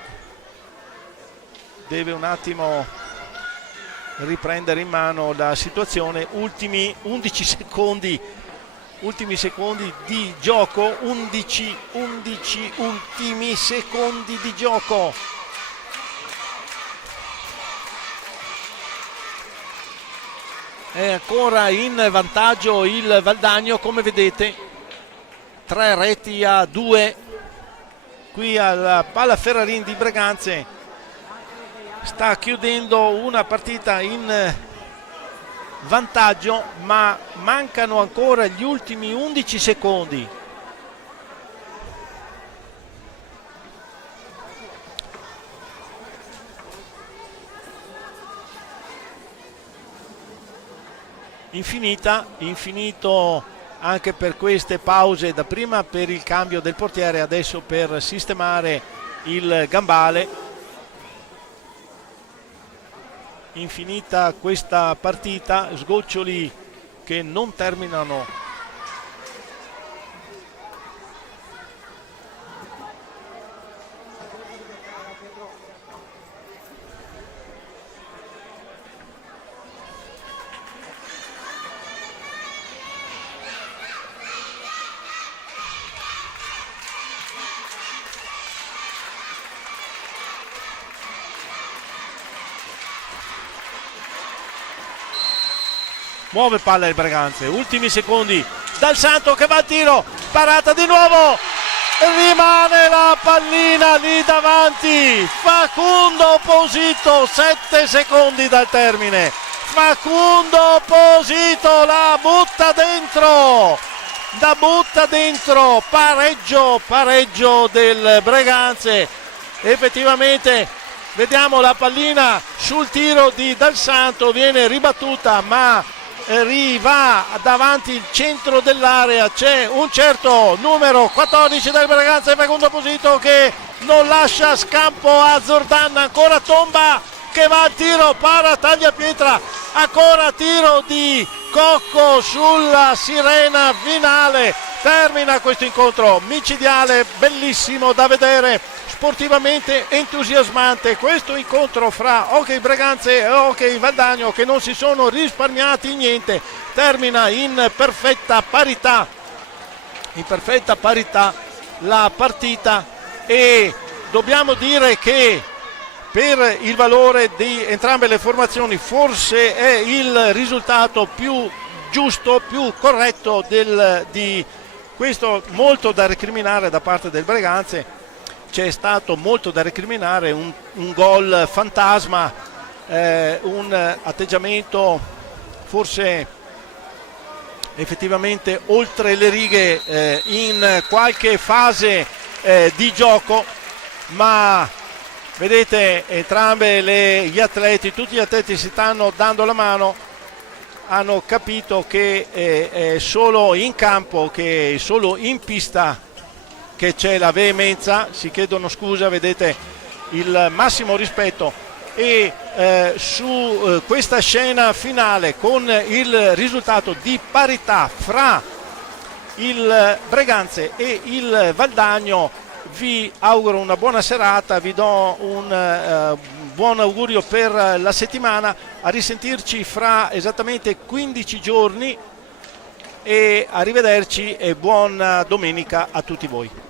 deve un attimo riprendere in mano la situazione. Ultimi 11 secondi, ultimi secondi di gioco, 11 ultimi secondi di gioco. È ancora in vantaggio il Valdagno, come vedete, 3 reti a 2 qui alla Palla Ferrarin di Breganze. Sta chiudendo una partita in vantaggio, ma mancano ancora gli ultimi 11 secondi. Infinito anche per queste pause, da prima per il cambio del portiere, adesso per sistemare il gambale. Infinita questa partita, sgoccioli che non terminano. Muove palla il Breganze, ultimi secondi, Dal Santo che va al tiro, parata di nuovo, rimane la pallina lì davanti. Facundo Posito, 7 secondi dal termine. Facundo Posito la butta dentro, pareggio del Breganze. Effettivamente vediamo la pallina sul tiro di Dal Santo, viene ribattuta ma va davanti il centro dell'area, c'è un certo numero 14 del Breganze, Facundo Posito, che non lascia scampo a Zordan, ancora Tomba che va al tiro, para, taglia pietra, ancora tiro di Cocco sulla sirena finale. Termina questo incontro micidiale, bellissimo da vedere, sportivamente entusiasmante questo incontro fra Hockey Breganze e Hockey Valdagno, che non si sono risparmiati niente. Termina in perfetta parità la partita, e dobbiamo dire che per il valore di entrambe le formazioni forse è il risultato più giusto, più corretto di questo. Molto da recriminare da parte del Breganze, c'è stato molto da recriminare, un gol fantasma, un atteggiamento forse effettivamente oltre le righe in qualche fase di gioco, ma vedete entrambe gli atleti, tutti gli atleti si stanno dando la mano, hanno capito che è solo in campo, che è solo in pista che c'è la veemenza, si chiedono scusa, vedete il massimo rispetto. E su questa scena finale, con il risultato di parità fra il Breganze e il Valdagno, vi auguro una buona serata, vi do un buon augurio per la settimana, a risentirci fra esattamente 15 giorni, e arrivederci e buona domenica a tutti voi.